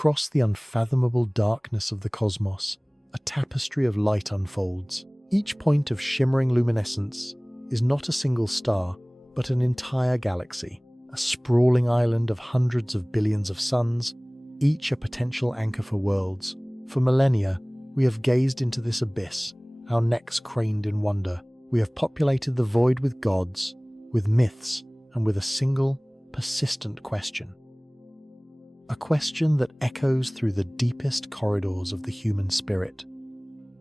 Across the unfathomable darkness of the cosmos, a tapestry of light unfolds. Each point of shimmering luminescence is not a single star, but an entire galaxy, a sprawling island of hundreds of billions of suns, each a potential anchor for worlds. For millennia, we have gazed into this abyss, our necks craned in wonder. We have populated the void with gods, with myths, and with a single, persistent question. A question that echoes through the deepest corridors of the human spirit.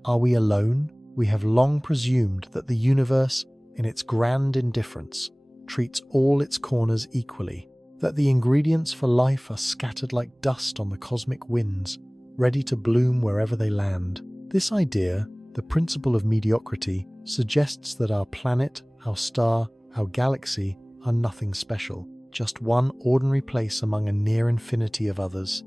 Are we alone? We have long presumed that the universe, in its grand indifference, treats all its corners equally, that the ingredients for life are scattered like dust on the cosmic winds, ready to bloom wherever they land. This idea, the principle of mediocrity, suggests that our planet, our star, our galaxy are nothing special, just one ordinary place among a near infinity of others.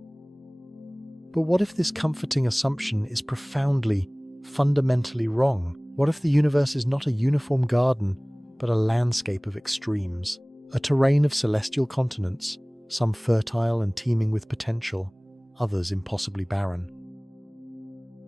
But what if this comforting assumption is profoundly, fundamentally wrong? What if the universe is not a uniform garden, but a landscape of extremes, a terrain of celestial continents, some fertile and teeming with potential, others impossibly barren?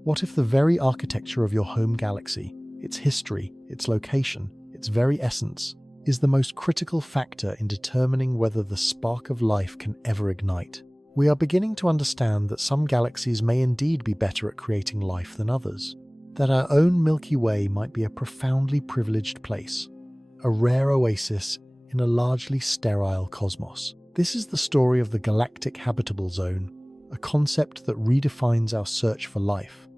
What if the very architecture of your home galaxy, its history, its location, its very essence, is the most critical factor in determining whether the spark of life can ever ignite? We are beginning to understand that some galaxies may indeed be better at creating life than others, that our own Milky Way might be a profoundly privileged place, a rare oasis in a largely sterile cosmos. This is the story of the Galactic Habitable Zone, a concept that redefines our search for life.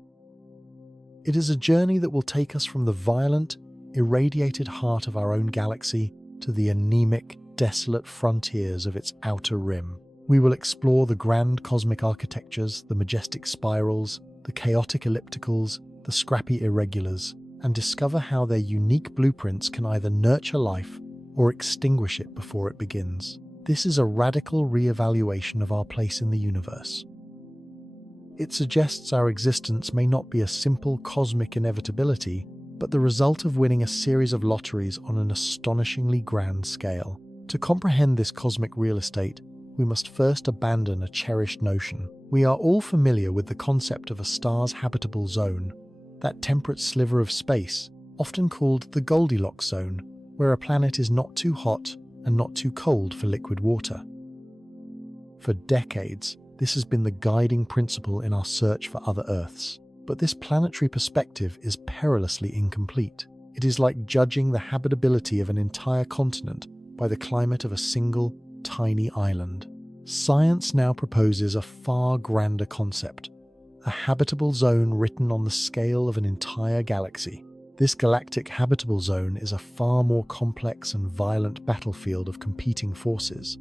It is a journey that will take us from the violent, irradiated heart of our own galaxy to the anemic, desolate frontiers of its outer rim. We will explore the grand cosmic architectures, the majestic spirals, the chaotic ellipticals, the scrappy irregulars, and discover how their unique blueprints can either nurture life or extinguish it before it begins. This is a radical re-evaluation of our place in the universe. It suggests our existence may not be a simple cosmic inevitability, but the result of winning a series of lotteries on an astonishingly grand scale. To comprehend this cosmic real estate, we must first abandon a cherished notion. We are all familiar with the concept of a star's habitable zone, that temperate sliver of space, often called the Goldilocks zone, where a planet is not too hot and not too cold for liquid water. For decades, this has been the guiding principle in our search for other Earths. But this planetary perspective is perilously incomplete. It is like judging the habitability of an entire continent by the climate of a single, tiny island. Science now proposes a far grander concept, a habitable zone written on the scale of an entire galaxy. This galactic habitable zone is a far more complex and violent battlefield of competing forces.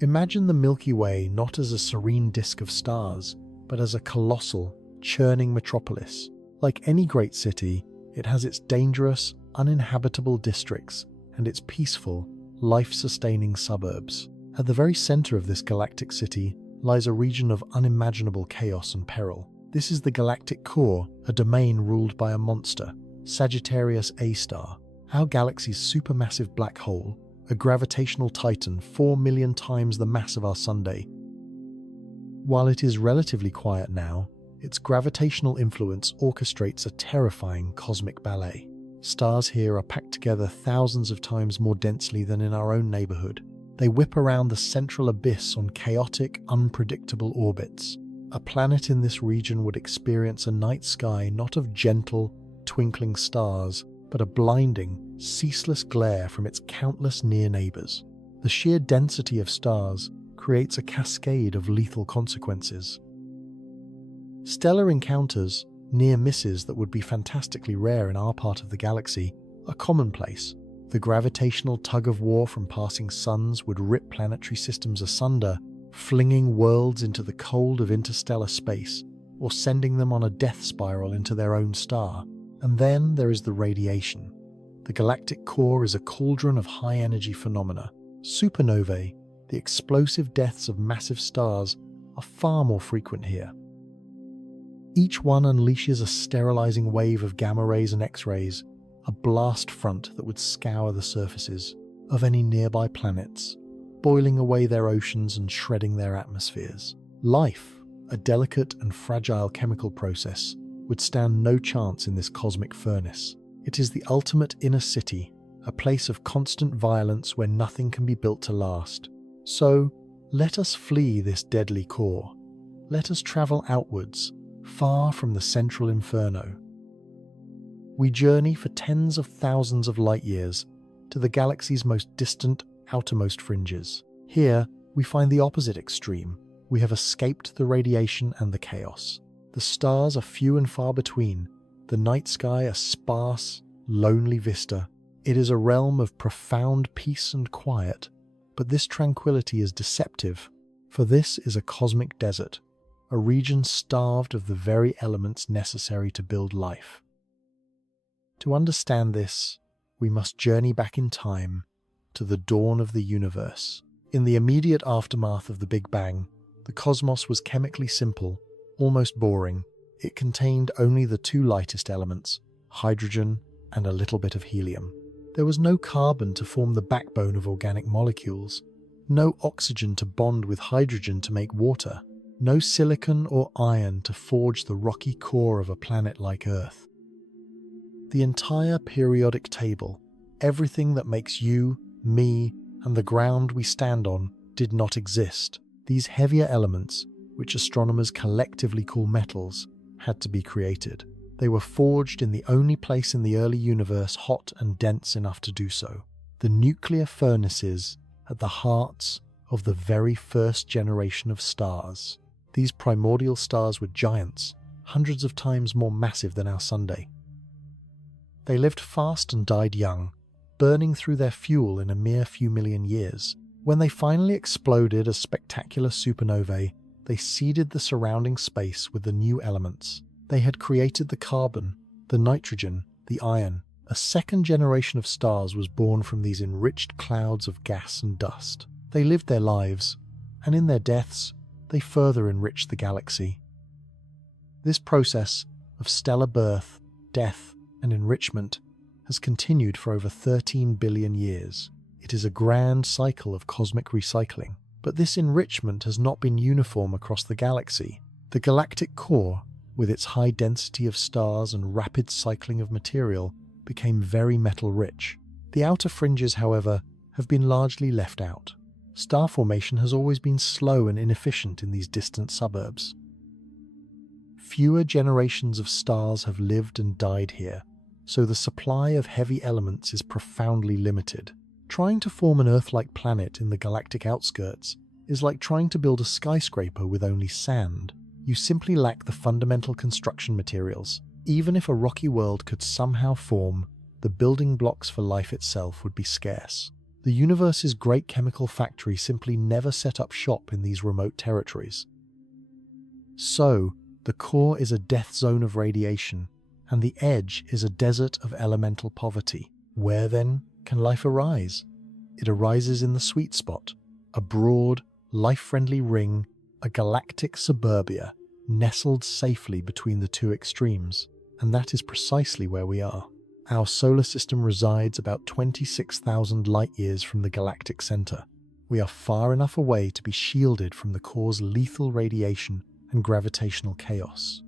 Imagine the Milky Way not as a serene disk of stars, but as a colossal, churning metropolis. Like any great city, it has its dangerous, uninhabitable districts and its peaceful, life-sustaining suburbs. At the very center of this galactic city lies a region of unimaginable chaos and peril. This is the galactic core, a domain ruled by a monster, Sagittarius A star, our galaxy's supermassive black hole, a gravitational titan 4 million times the mass of our Sunday. While it is relatively quiet now, its gravitational influence orchestrates a terrifying cosmic ballet. Stars here are packed together thousands of times more densely than in our own neighborhood. They whip around the central abyss on chaotic, unpredictable orbits. A planet in this region would experience a night sky not of gentle, twinkling stars, but a blinding, ceaseless glare from its countless near neighbors. The sheer density of stars creates a cascade of lethal consequences. Stellar encounters, near misses that would be fantastically rare in our part of the galaxy, are commonplace. The gravitational tug-of-war from passing suns would rip planetary systems asunder, flinging worlds into the cold of interstellar space, or sending them on a death spiral into their own star. And then there is the radiation. The galactic core is a cauldron of high-energy phenomena. Supernovae, the explosive deaths of massive stars, are far more frequent here. Each one unleashes a sterilizing wave of gamma rays and X-rays, a blast front that would scour the surfaces of any nearby planets, boiling away their oceans and shredding their atmospheres. Life, a delicate and fragile chemical process, would stand no chance in this cosmic furnace. It is the ultimate inner city, a place of constant violence where nothing can be built to last. So, let us flee this deadly core. Let us travel outwards, far from the central inferno. We journey for tens of thousands of light years to the galaxy's most distant, outermost fringes. Here, we find the opposite extreme. We have escaped the radiation and the chaos. The stars are few and far between, the night sky a sparse, lonely vista. It is a realm of profound peace and quiet, but this tranquility is deceptive, for this is a cosmic desert, a region starved of the very elements necessary to build life. To understand this, we must journey back in time to the dawn of the universe. In the immediate aftermath of the Big Bang, the cosmos was chemically simple, almost boring. It contained only the two lightest elements, hydrogen and a little bit of helium. There was no carbon to form the backbone of organic molecules, no oxygen to bond with hydrogen to make water, no silicon or iron to forge the rocky core of a planet like Earth. The entire periodic table, everything that makes you, me, and the ground we stand on, did not exist. These heavier elements, which astronomers collectively call metals, had to be created. They were forged in the only place in the early universe hot and dense enough to do so, the nuclear furnaces at the hearts of the very first generation of stars. These primordial stars were giants, hundreds of times more massive than our Sunday. They lived fast and died young, burning through their fuel in a mere few million years. When they finally exploded as spectacular supernovae, they seeded the surrounding space with the new elements. They had created the carbon, the nitrogen, the iron. A second generation of stars was born from these enriched clouds of gas and dust. They lived their lives, and in their deaths, they further enriched the galaxy. This process of stellar birth, death, and enrichment has continued for over 13 billion years. It is a grand cycle of cosmic recycling. But this enrichment has not been uniform across the galaxy. The galactic core, with its high density of stars and rapid cycling of material, became very metal-rich. The outer fringes, however, have been largely left out. Star formation has always been slow and inefficient in these distant suburbs. Fewer generations of stars have lived and died here, so the supply of heavy elements is profoundly limited. Trying to form an Earth-like planet in the galactic outskirts is like trying to build a skyscraper with only sand. You simply lack the fundamental construction materials. Even if a rocky world could somehow form, the building blocks for life itself would be scarce. The universe's great chemical factory simply never set up shop in these remote territories. So, the core is a death zone of radiation, and the edge is a desert of elemental poverty. Where, then, can life arise? It arises in the sweet spot, a broad, life-friendly ring, a galactic suburbia, nestled safely between the two extremes, and that is precisely where we are. Our solar system resides about 26,000 light-years from the galactic center. We are far enough away to be shielded from the core's lethal radiation and gravitational chaos.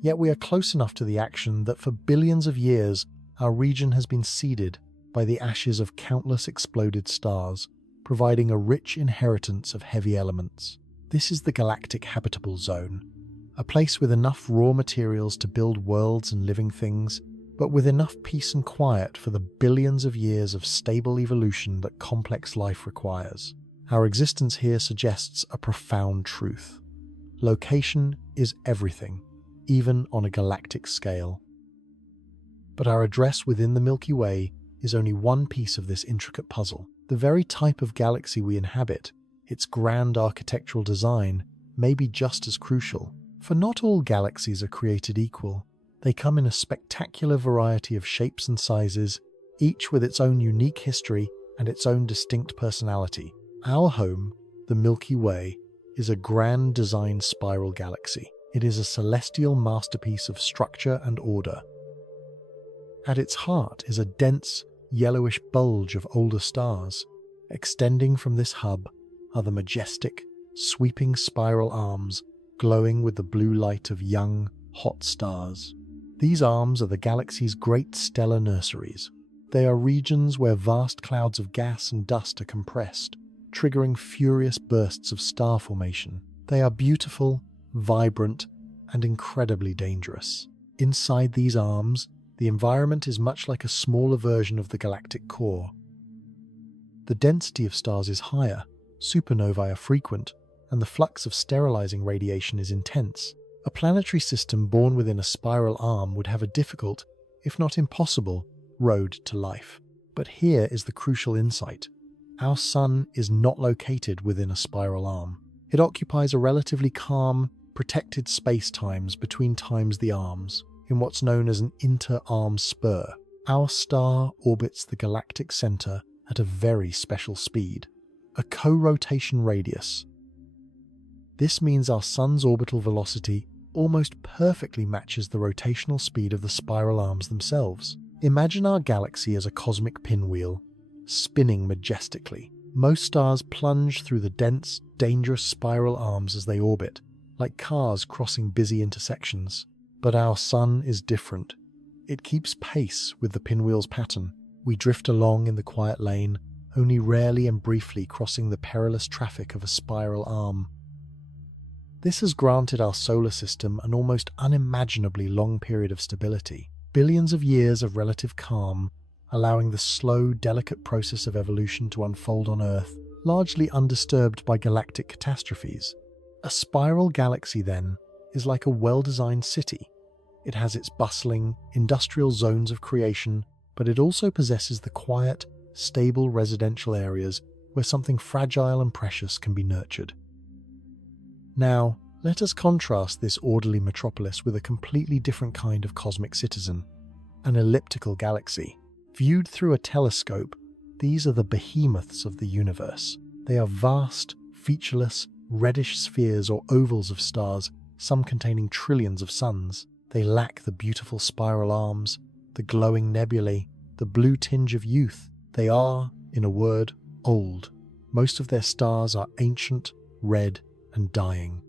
Yet we are close enough to the action that for billions of years, our region has been seeded by the ashes of countless exploded stars, providing a rich inheritance of heavy elements. This is the Galactic Habitable Zone, a place with enough raw materials to build worlds and living things, but with enough peace and quiet for the billions of years of stable evolution that complex life requires. Our existence here suggests a profound truth. Location is everything, even on a galactic scale. But our address within the Milky Way is only one piece of this intricate puzzle. The very type of galaxy we inhabit, its grand architectural design, may be just as crucial. For not all galaxies are created equal. They come in a spectacular variety of shapes and sizes, each with its own unique history and its own distinct personality. Our home, the Milky Way, is a grand design spiral galaxy. It is a celestial masterpiece of structure and order. At its heart is a dense, yellowish bulge of older stars. Extending from this hub are the majestic, sweeping spiral arms glowing with the blue light of young, hot stars. These arms are the galaxy's great stellar nurseries. They are regions where vast clouds of gas and dust are compressed, triggering furious bursts of star formation. They are beautiful, vibrant, and incredibly dangerous. Inside these arms, the environment is much like a smaller version of the galactic core. The density of stars is higher, supernovae are frequent, and the flux of sterilizing radiation is intense. A planetary system born within a spiral arm would have a difficult, if not impossible, road to life. But here is the crucial insight. Our Sun is not located within a spiral arm. It occupies a relatively calm, protected space-times between the arms, in what's known as an inter-arm spur. Our star orbits the galactic center at a very special speed, a co-rotation radius. This means our Sun's orbital velocity almost perfectly matches the rotational speed of the spiral arms themselves. Imagine our galaxy as a cosmic pinwheel, spinning majestically. Most stars plunge through the dense, dangerous spiral arms as they orbit, like cars crossing busy intersections. But our Sun is different. It keeps pace with the pinwheel's pattern. We drift along in the quiet lane, only rarely and briefly crossing the perilous traffic of a spiral arm. This has granted our solar system an almost unimaginably long period of stability, billions of years of relative calm, allowing the slow, delicate process of evolution to unfold on Earth, largely undisturbed by galactic catastrophes. A spiral galaxy, then, is like a well-designed city. It has its bustling, industrial zones of creation, but it also possesses the quiet, stable residential areas where something fragile and precious can be nurtured. Now, let us contrast this orderly metropolis with a completely different kind of cosmic citizen, an elliptical galaxy. Viewed through a telescope, these are the behemoths of the universe. They are vast, featureless, reddish spheres or ovals of stars, some containing trillions of suns. They lack the beautiful spiral arms, the glowing nebulae, the blue tinge of youth. They are, in a word, old. Most of their stars are ancient, red, and dying.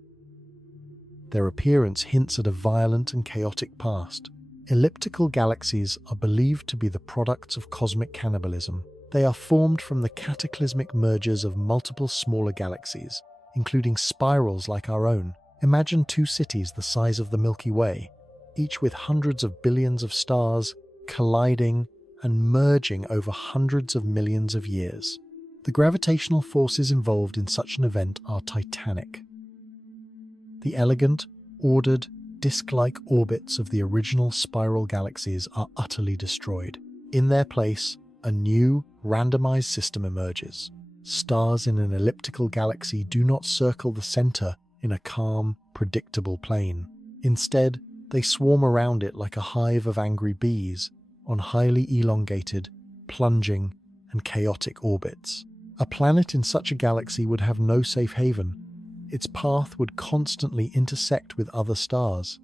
Their appearance hints at a violent and chaotic past. Elliptical galaxies are believed to be the products of cosmic cannibalism. They are formed from the cataclysmic mergers of multiple smaller galaxies, including spirals like our own. Imagine two cities the size of the Milky Way, each with hundreds of billions of stars colliding and merging over hundreds of millions of years. The gravitational forces involved in such an event are titanic. The elegant, ordered, disk-like orbits of the original spiral galaxies are utterly destroyed. In their place, a new, randomized system emerges. Stars in an elliptical galaxy do not circle the center in a calm, predictable plane. Instead, they swarm around it like a hive of angry bees on highly elongated, plunging, and chaotic orbits. A planet in such a galaxy would have no safe haven. Its path would constantly intersect with other stars.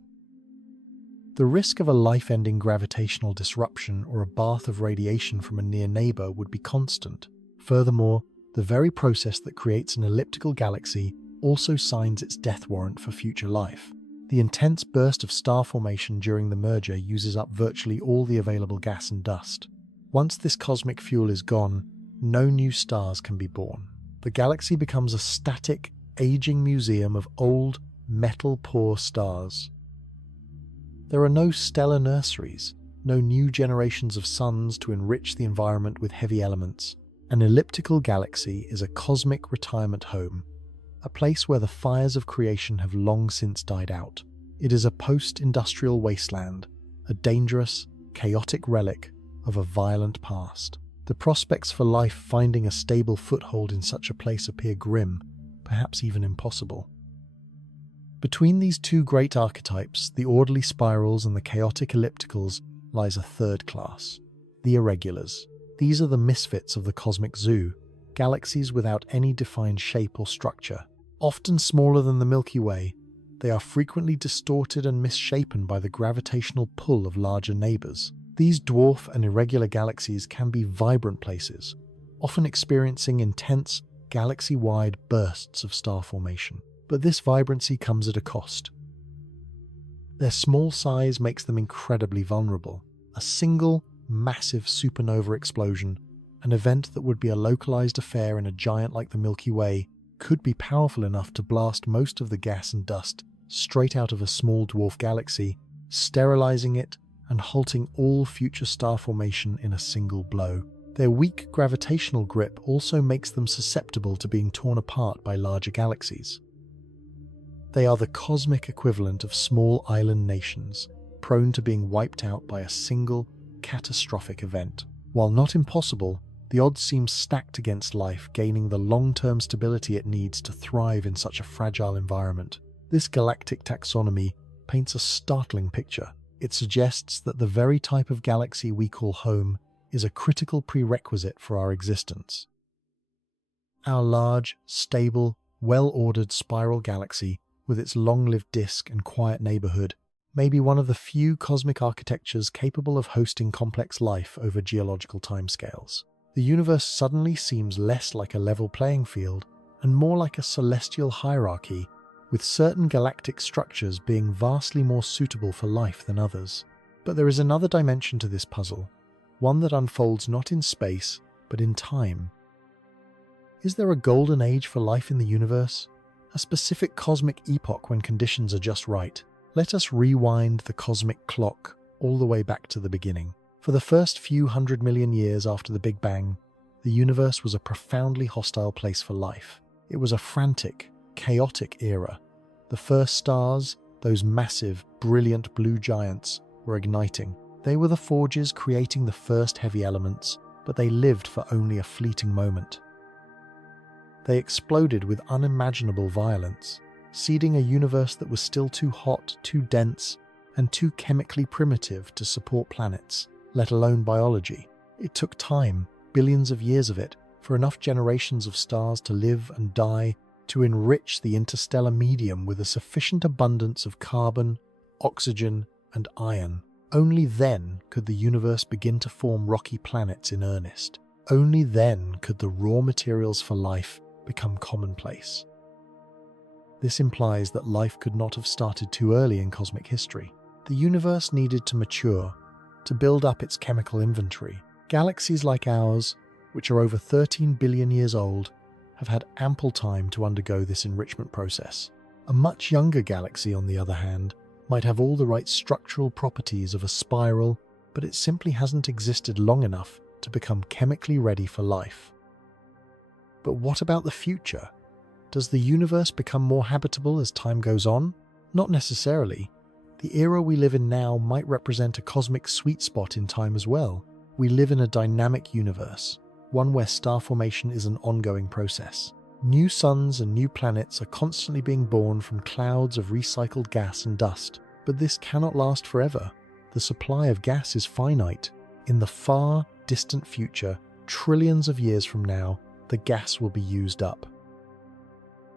The risk of a life-ending gravitational disruption or a bath of radiation from a near neighbor would be constant. Furthermore, the very process that creates an elliptical galaxy also signs its death warrant for future life. The intense burst of star formation during the merger uses up virtually all the available gas and dust. Once this cosmic fuel is gone, no new stars can be born. The galaxy becomes a static, aging museum of old, metal-poor stars. There are no stellar nurseries, no new generations of suns to enrich the environment with heavy elements. An elliptical galaxy is a cosmic retirement home, a place where the fires of creation have long since died out. It is a post-industrial wasteland, a dangerous, chaotic relic of a violent past. The prospects for life finding a stable foothold in such a place appear grim, perhaps even impossible. Between these two great archetypes, the orderly spirals and the chaotic ellipticals, lies a third class, the irregulars. These are the misfits of the cosmic zoo, galaxies without any defined shape or structure. Often smaller than the Milky Way, they are frequently distorted and misshapen by the gravitational pull of larger neighbors. These dwarf and irregular galaxies can be vibrant places, often experiencing intense, galaxy-wide bursts of star formation. But this vibrancy comes at a cost. Their small size makes them incredibly vulnerable. A single, massive supernova explosion, an event that would be a localized affair in a giant like the Milky Way, could be powerful enough to blast most of the gas and dust straight out of a small dwarf galaxy, sterilizing it and halting all future star formation in a single blow. Their weak gravitational grip also makes them susceptible to being torn apart by larger galaxies. They are the cosmic equivalent of small island nations, prone to being wiped out by a single, catastrophic event. While not impossible, the odds seem stacked against life gaining the long-term stability it needs to thrive in such a fragile environment. This galactic taxonomy paints a startling picture. It suggests that the very type of galaxy we call home is a critical prerequisite for our existence. Our large, stable, well-ordered spiral galaxy, with its long-lived disk and quiet neighborhood, may be one of the few cosmic architectures capable of hosting complex life over geological timescales. The universe suddenly seems less like a level playing field and more like a celestial hierarchy, with certain galactic structures being vastly more suitable for life than others. But there is another dimension to this puzzle, one that unfolds not in space, but in time. Is there a golden age for life in the universe? A specific cosmic epoch when conditions are just right? Let us rewind the cosmic clock all the way back to the beginning. For the first few 100 million years after the Big Bang, the universe was a profoundly hostile place for life. It was a frantic, chaotic era. The first stars, those massive, brilliant blue giants, were igniting. They were the forges creating the first heavy elements, but they lived for only a fleeting moment. They exploded with unimaginable violence, seeding a universe that was still too hot, too dense, and too chemically primitive to support planets, let alone biology. It took time, billions of years of it, for enough generations of stars to live and die to enrich the interstellar medium with a sufficient abundance of carbon, oxygen, and iron. Only then could the universe begin to form rocky planets in earnest. Only then could the raw materials for life become commonplace. This implies that life could not have started too early in cosmic history. The universe needed to mature, to build up its chemical inventory. Galaxies like ours, which are over 13 billion years old, have had ample time to undergo this enrichment process. A much younger galaxy, on the other hand, might have all the right structural properties of a spiral, but it simply hasn't existed long enough to become chemically ready for life. But what about the future? Does the universe become more habitable as time goes on? Not necessarily. The era we live in now might represent a cosmic sweet spot in time as well. We live in a dynamic universe, one where star formation is an ongoing process. New suns and new planets are constantly being born from clouds of recycled gas and dust. But this cannot last forever. The supply of gas is finite. In the far, distant future, trillions of years from now, the gas will be used up.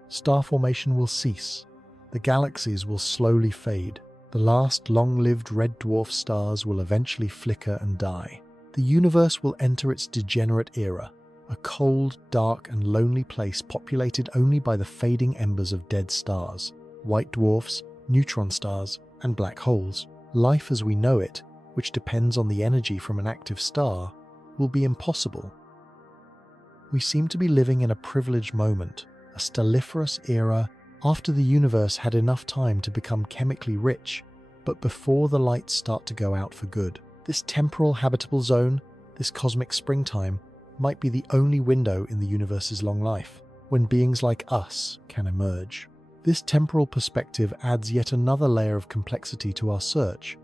Star formation will cease. The galaxies will slowly fade. The last long-lived red dwarf stars will eventually flicker and die. The universe will enter its degenerate era, a cold, dark, and lonely place populated only by the fading embers of dead stars, white dwarfs, neutron stars, and black holes. Life as we know it, which depends on the energy from an active star, will be impossible. We seem to be living in a privileged moment, a stelliferous era after the universe had enough time to become chemically rich, but before the lights start to go out for good. This temporal habitable zone, this cosmic springtime, might be the only window in the universe's long life, when beings like us can emerge. This temporal perspective adds yet another layer of complexity to our search.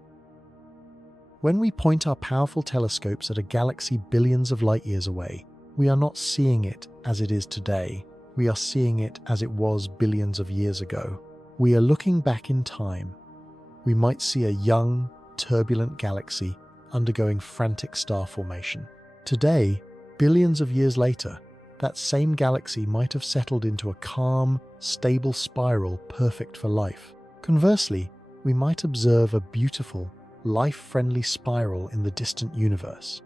When we point our powerful telescopes at a galaxy billions of light years away, we are not seeing it as it is today. We are seeing it as it was billions of years ago. We are looking back in time. We might see a young, turbulent galaxy undergoing frantic star formation. Today, billions of years later, that same galaxy might have settled into a calm, stable spiral perfect for life. Conversely, we might observe a beautiful, life-friendly spiral in the distant universe.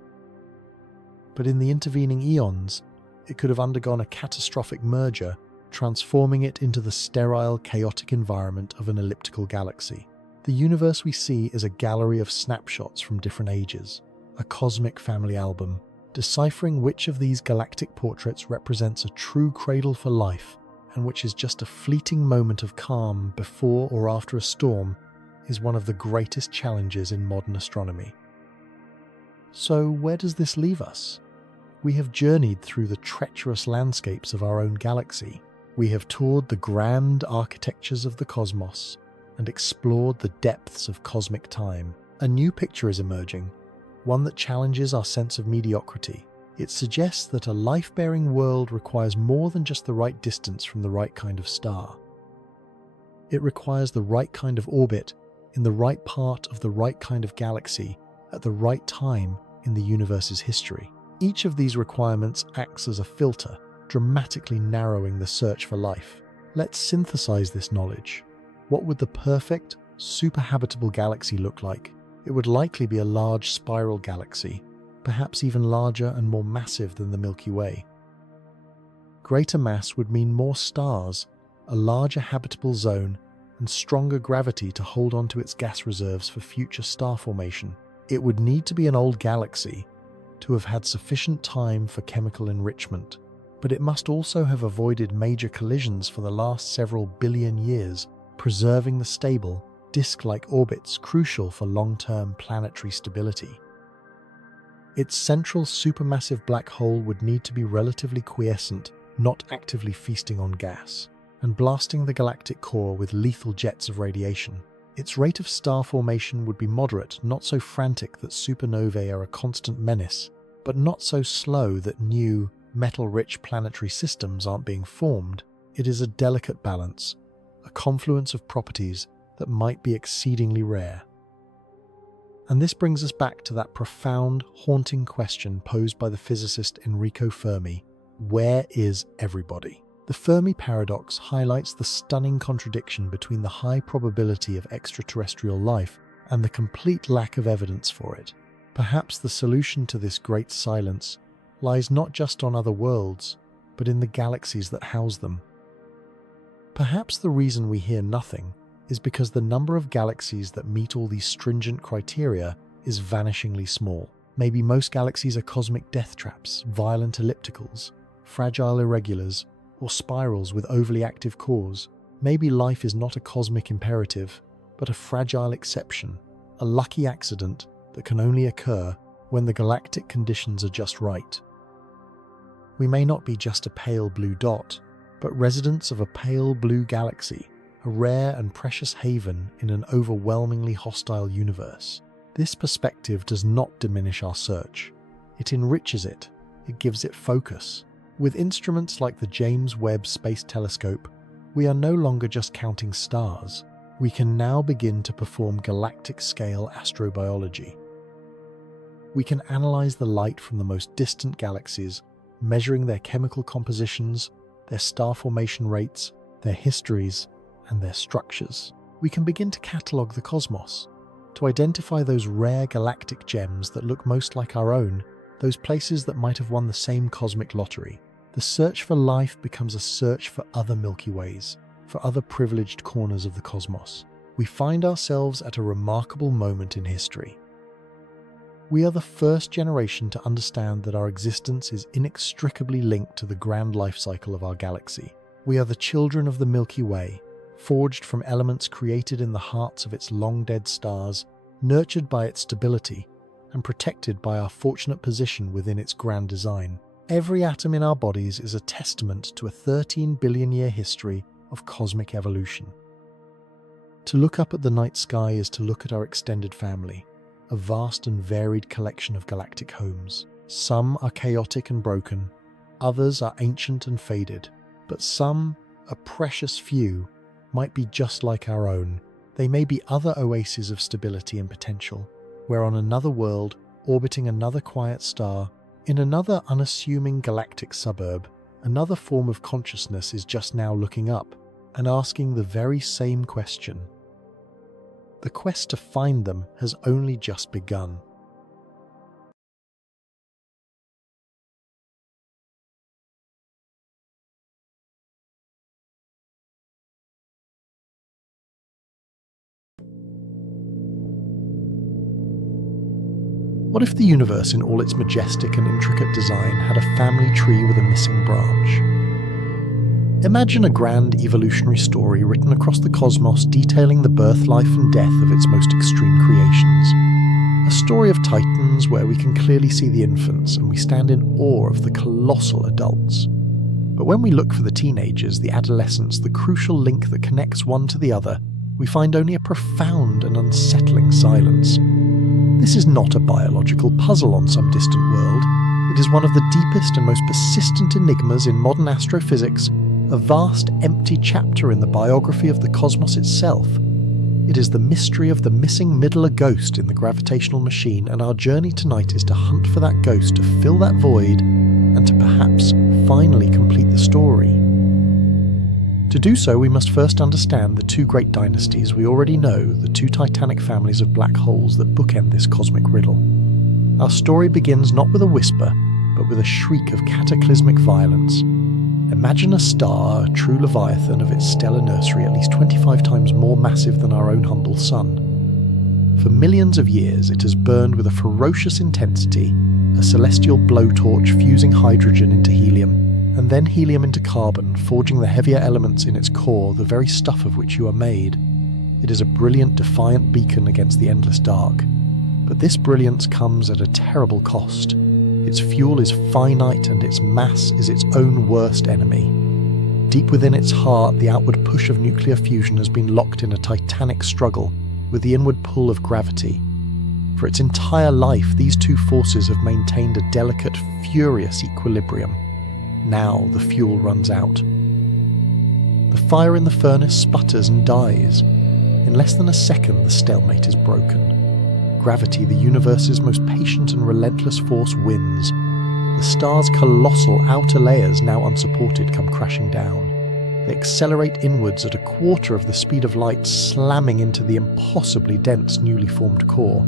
But in the intervening eons, it could have undergone a catastrophic merger, transforming it into the sterile, chaotic environment of an elliptical galaxy. The universe we see is a gallery of snapshots from different ages, a cosmic family album, deciphering which of these galactic portraits represents a true cradle for life and which is just a fleeting moment of calm before or after a storm is one of the greatest challenges in modern astronomy. So where does this leave us? We have journeyed through the treacherous landscapes of our own galaxy. We have toured the grand architectures of the cosmos and explored the depths of cosmic time. A new picture is emerging, one that challenges our sense of mediocrity. It suggests that a life-bearing world requires more than just the right distance from the right kind of star. It requires the right kind of orbit in the right part of the right kind of galaxy at the right time in the universe's history. Each of these requirements acts as a filter, dramatically narrowing the search for life. Let's synthesize this knowledge. What would the perfect, superhabitable galaxy look like? It would likely be a large spiral galaxy, perhaps even larger and more massive than the Milky Way. Greater mass would mean more stars, a larger habitable zone, and stronger gravity to hold on to its gas reserves for future star formation. It would need to be an old galaxy to have had sufficient time for chemical enrichment, but it must also have avoided major collisions for the last several billion years, preserving the stable, disk-like orbits crucial for long-term planetary stability. Its central supermassive black hole would need to be relatively quiescent, not actively feasting on gas, and blasting the galactic core with lethal jets of radiation. Its rate of star formation would be moderate, not so frantic that supernovae are a constant menace, but not so slow that new, metal-rich planetary systems aren't being formed. It is a delicate balance, a confluence of properties that might be exceedingly rare. And this brings us back to that profound, haunting question posed by the physicist Enrico Fermi: where is everybody? The Fermi paradox highlights the stunning contradiction between the high probability of extraterrestrial life and the complete lack of evidence for it. Perhaps the solution to this great silence lies not just on other worlds, but in the galaxies that house them. Perhaps the reason we hear nothing is because the number of galaxies that meet all these stringent criteria is vanishingly small. Maybe most galaxies are cosmic death traps, violent ellipticals, fragile irregulars, or spirals with overly active cores. Maybe life is not a cosmic imperative, but a fragile exception, a lucky accident that can only occur when the galactic conditions are just right. We may not be just a pale blue dot, but residents of a pale blue galaxy, a rare and precious haven in an overwhelmingly hostile universe. This perspective does not diminish our search. It enriches it. It gives it focus. With instruments like the James Webb Space Telescope, we are no longer just counting stars. We can now begin to perform galactic-scale astrobiology. We can analyze the light from the most distant galaxies, measuring their chemical compositions, their star formation rates, their histories, and their structures. We can begin to catalogue the cosmos, to identify those rare galactic gems that look most like our own, those places that might have won the same cosmic lottery. The search for life becomes a search for other Milky Ways, for other privileged corners of the cosmos. We find ourselves at a remarkable moment in history. We are the first generation to understand that our existence is inextricably linked to the grand life cycle of our galaxy. We are the children of the Milky Way, forged from elements created in the hearts of its long-dead stars, nurtured by its stability, and protected by our fortunate position within its grand design. Every atom in our bodies is a testament to a 13 billion-year history of cosmic evolution. To look up at the night sky is to look at our extended family, a vast and varied collection of galactic homes. Some are chaotic and broken, others are ancient and faded, but some, a precious few, might be just like our own. They may be other oases of stability and potential, where on another world, orbiting another quiet star, in another unassuming galactic suburb, another form of consciousness is just now looking up and asking the very same question. The quest to find them has only just begun. What if the universe in all its majestic and intricate design had a family tree with a missing branch? Imagine a grand evolutionary story written across the cosmos detailing the birth, life and death of its most extreme creations. A story of titans where we can clearly see the infants and we stand in awe of the colossal adults. But when we look for the teenagers, the adolescents, the crucial link that connects one to the other, we find only a profound and unsettling silence. This is not a biological puzzle on some distant world. It is one of the deepest and most persistent enigmas in modern astrophysics, a vast, empty chapter in the biography of the cosmos itself. It is the mystery of the missing middler ghost in the gravitational machine, and our journey tonight is to hunt for that ghost, to fill that void, and to perhaps finally complete the story. To do so, we must first understand the two great dynasties we already know, the two titanic families of black holes that bookend this cosmic riddle. Our story begins not with a whisper, but with a shriek of cataclysmic violence. Imagine a star, a true leviathan of its stellar nursery, at least 25 times more massive than our own humble sun. For millions of years, it has burned with a ferocious intensity, a celestial blowtorch fusing hydrogen into helium, and then helium into carbon, forging the heavier elements in its core, the very stuff of which you are made. It is a brilliant, defiant beacon against the endless dark. But this brilliance comes at a terrible cost. Its fuel is finite and its mass is its own worst enemy. Deep within its heart, the outward push of nuclear fusion has been locked in a titanic struggle with the inward pull of gravity. For its entire life, these two forces have maintained a delicate, furious equilibrium. Now the fuel runs out. The fire in the furnace sputters and dies. In less than a second, the stalemate is broken. Gravity, the universe's most patient and relentless force, wins. The star's colossal outer layers, now unsupported, come crashing down. They accelerate inwards at a quarter of the speed of light, slamming into the impossibly dense, newly formed core.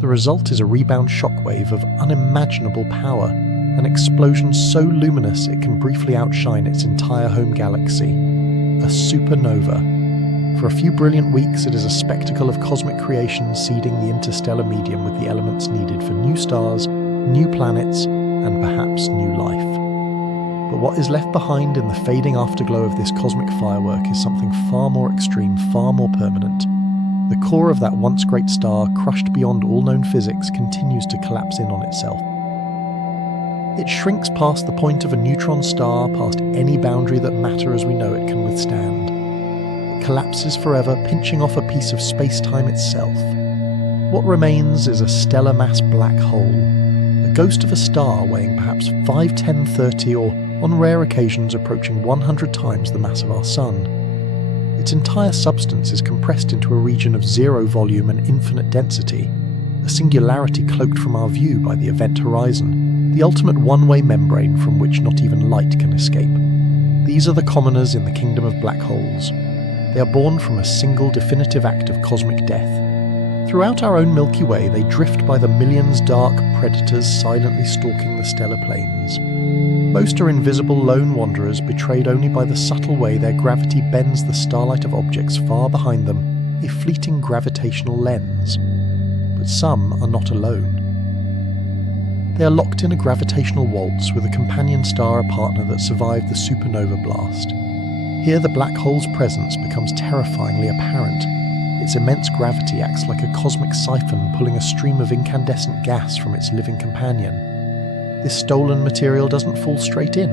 The result is a rebound shockwave of unimaginable power, an explosion so luminous it can briefly outshine its entire home galaxy. A supernova. For a few brilliant weeks, it is a spectacle of cosmic creation seeding the interstellar medium with the elements needed for new stars, new planets, and perhaps new life. But what is left behind in the fading afterglow of this cosmic firework is something far more extreme, far more permanent. The core of that once great star, crushed beyond all known physics, continues to collapse in on itself. It shrinks past the point of a neutron star, past any boundary that matter as we know it can withstand. It collapses forever, pinching off a piece of space-time itself. What remains is a stellar mass black hole, a ghost of a star weighing perhaps 5, 10, 30, or on rare occasions approaching 100 times the mass of our sun. Its entire substance is compressed into a region of zero volume and infinite density, a singularity cloaked from our view by the event horizon, the ultimate one-way membrane from which not even light can escape. These are the commoners in the kingdom of black holes. They are born from a single definitive act of cosmic death. Throughout our own Milky Way, they drift by the millions dark predators silently stalking the stellar plains. Most are invisible lone wanderers, betrayed only by the subtle way their gravity bends the starlight of objects far behind them, a fleeting gravitational lens. But some are not alone. They are locked in a gravitational waltz with a companion star, a partner that survived the supernova blast. Here the black hole's presence becomes terrifyingly apparent. Its immense gravity acts like a cosmic siphon, pulling a stream of incandescent gas from its living companion. This stolen material doesn't fall straight in.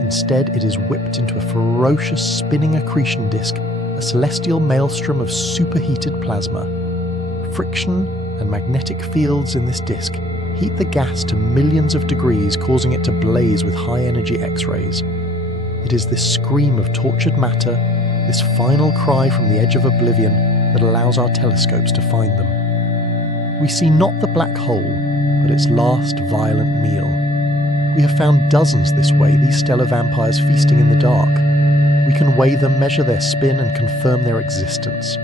Instead, it is whipped into a ferocious spinning accretion disk, a celestial maelstrom of superheated plasma. Friction and magnetic fields in this disk heat the gas to millions of degrees, causing it to blaze with high-energy X-rays. It is this scream of tortured matter, this final cry from the edge of oblivion, that allows our telescopes to find them. We see not the black hole, but its last violent meal. We have found dozens this way, these stellar vampires feasting in the dark. We can weigh them, measure their spin, and confirm their existence.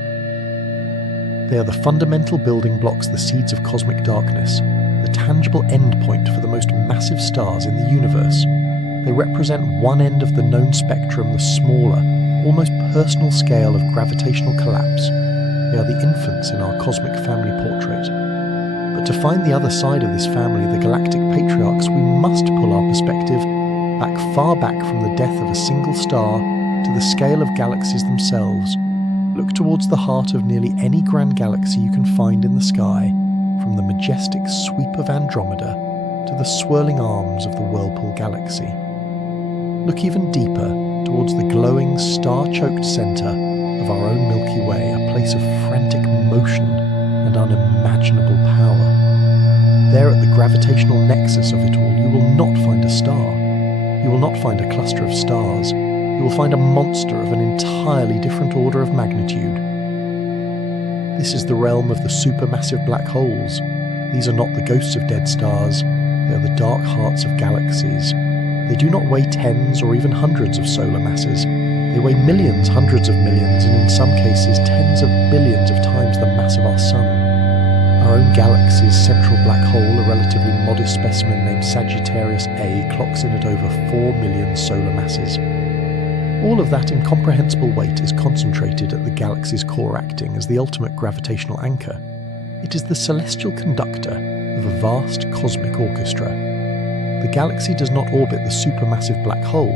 They are the fundamental building blocks, the seeds of cosmic darkness, the tangible endpoint for the most massive stars in the universe. They represent one end of the known spectrum, the smaller, almost personal scale of gravitational collapse. They are the infants in our cosmic family portrait. But to find the other side of this family, the galactic patriarchs, we must pull our perspective far back from the death of a single star to the scale of galaxies themselves. Look towards the heart of nearly any grand galaxy you can find in the sky, from the majestic sweep of Andromeda to the swirling arms of the Whirlpool Galaxy. Look even deeper towards the glowing, star-choked centre of our own Milky Way, a place of frantic motion and unimaginable power. There at the gravitational nexus of it all, you will not find a star. You will not find a cluster of stars. You will find a monster of an entirely different order of magnitude. This is the realm of the supermassive black holes. These are not the ghosts of dead stars. They are the dark hearts of galaxies. They do not weigh tens or even hundreds of solar masses. They weigh millions, hundreds of millions, and in some cases tens of billions of times the mass of our Sun. Our own galaxy's central black hole, a relatively modest specimen named Sagittarius A, clocks in at over 4 million solar masses. All of that incomprehensible weight is concentrated at the galaxy's core, acting as the ultimate gravitational anchor. It is the celestial conductor of a vast cosmic orchestra. The galaxy does not orbit the supermassive black hole,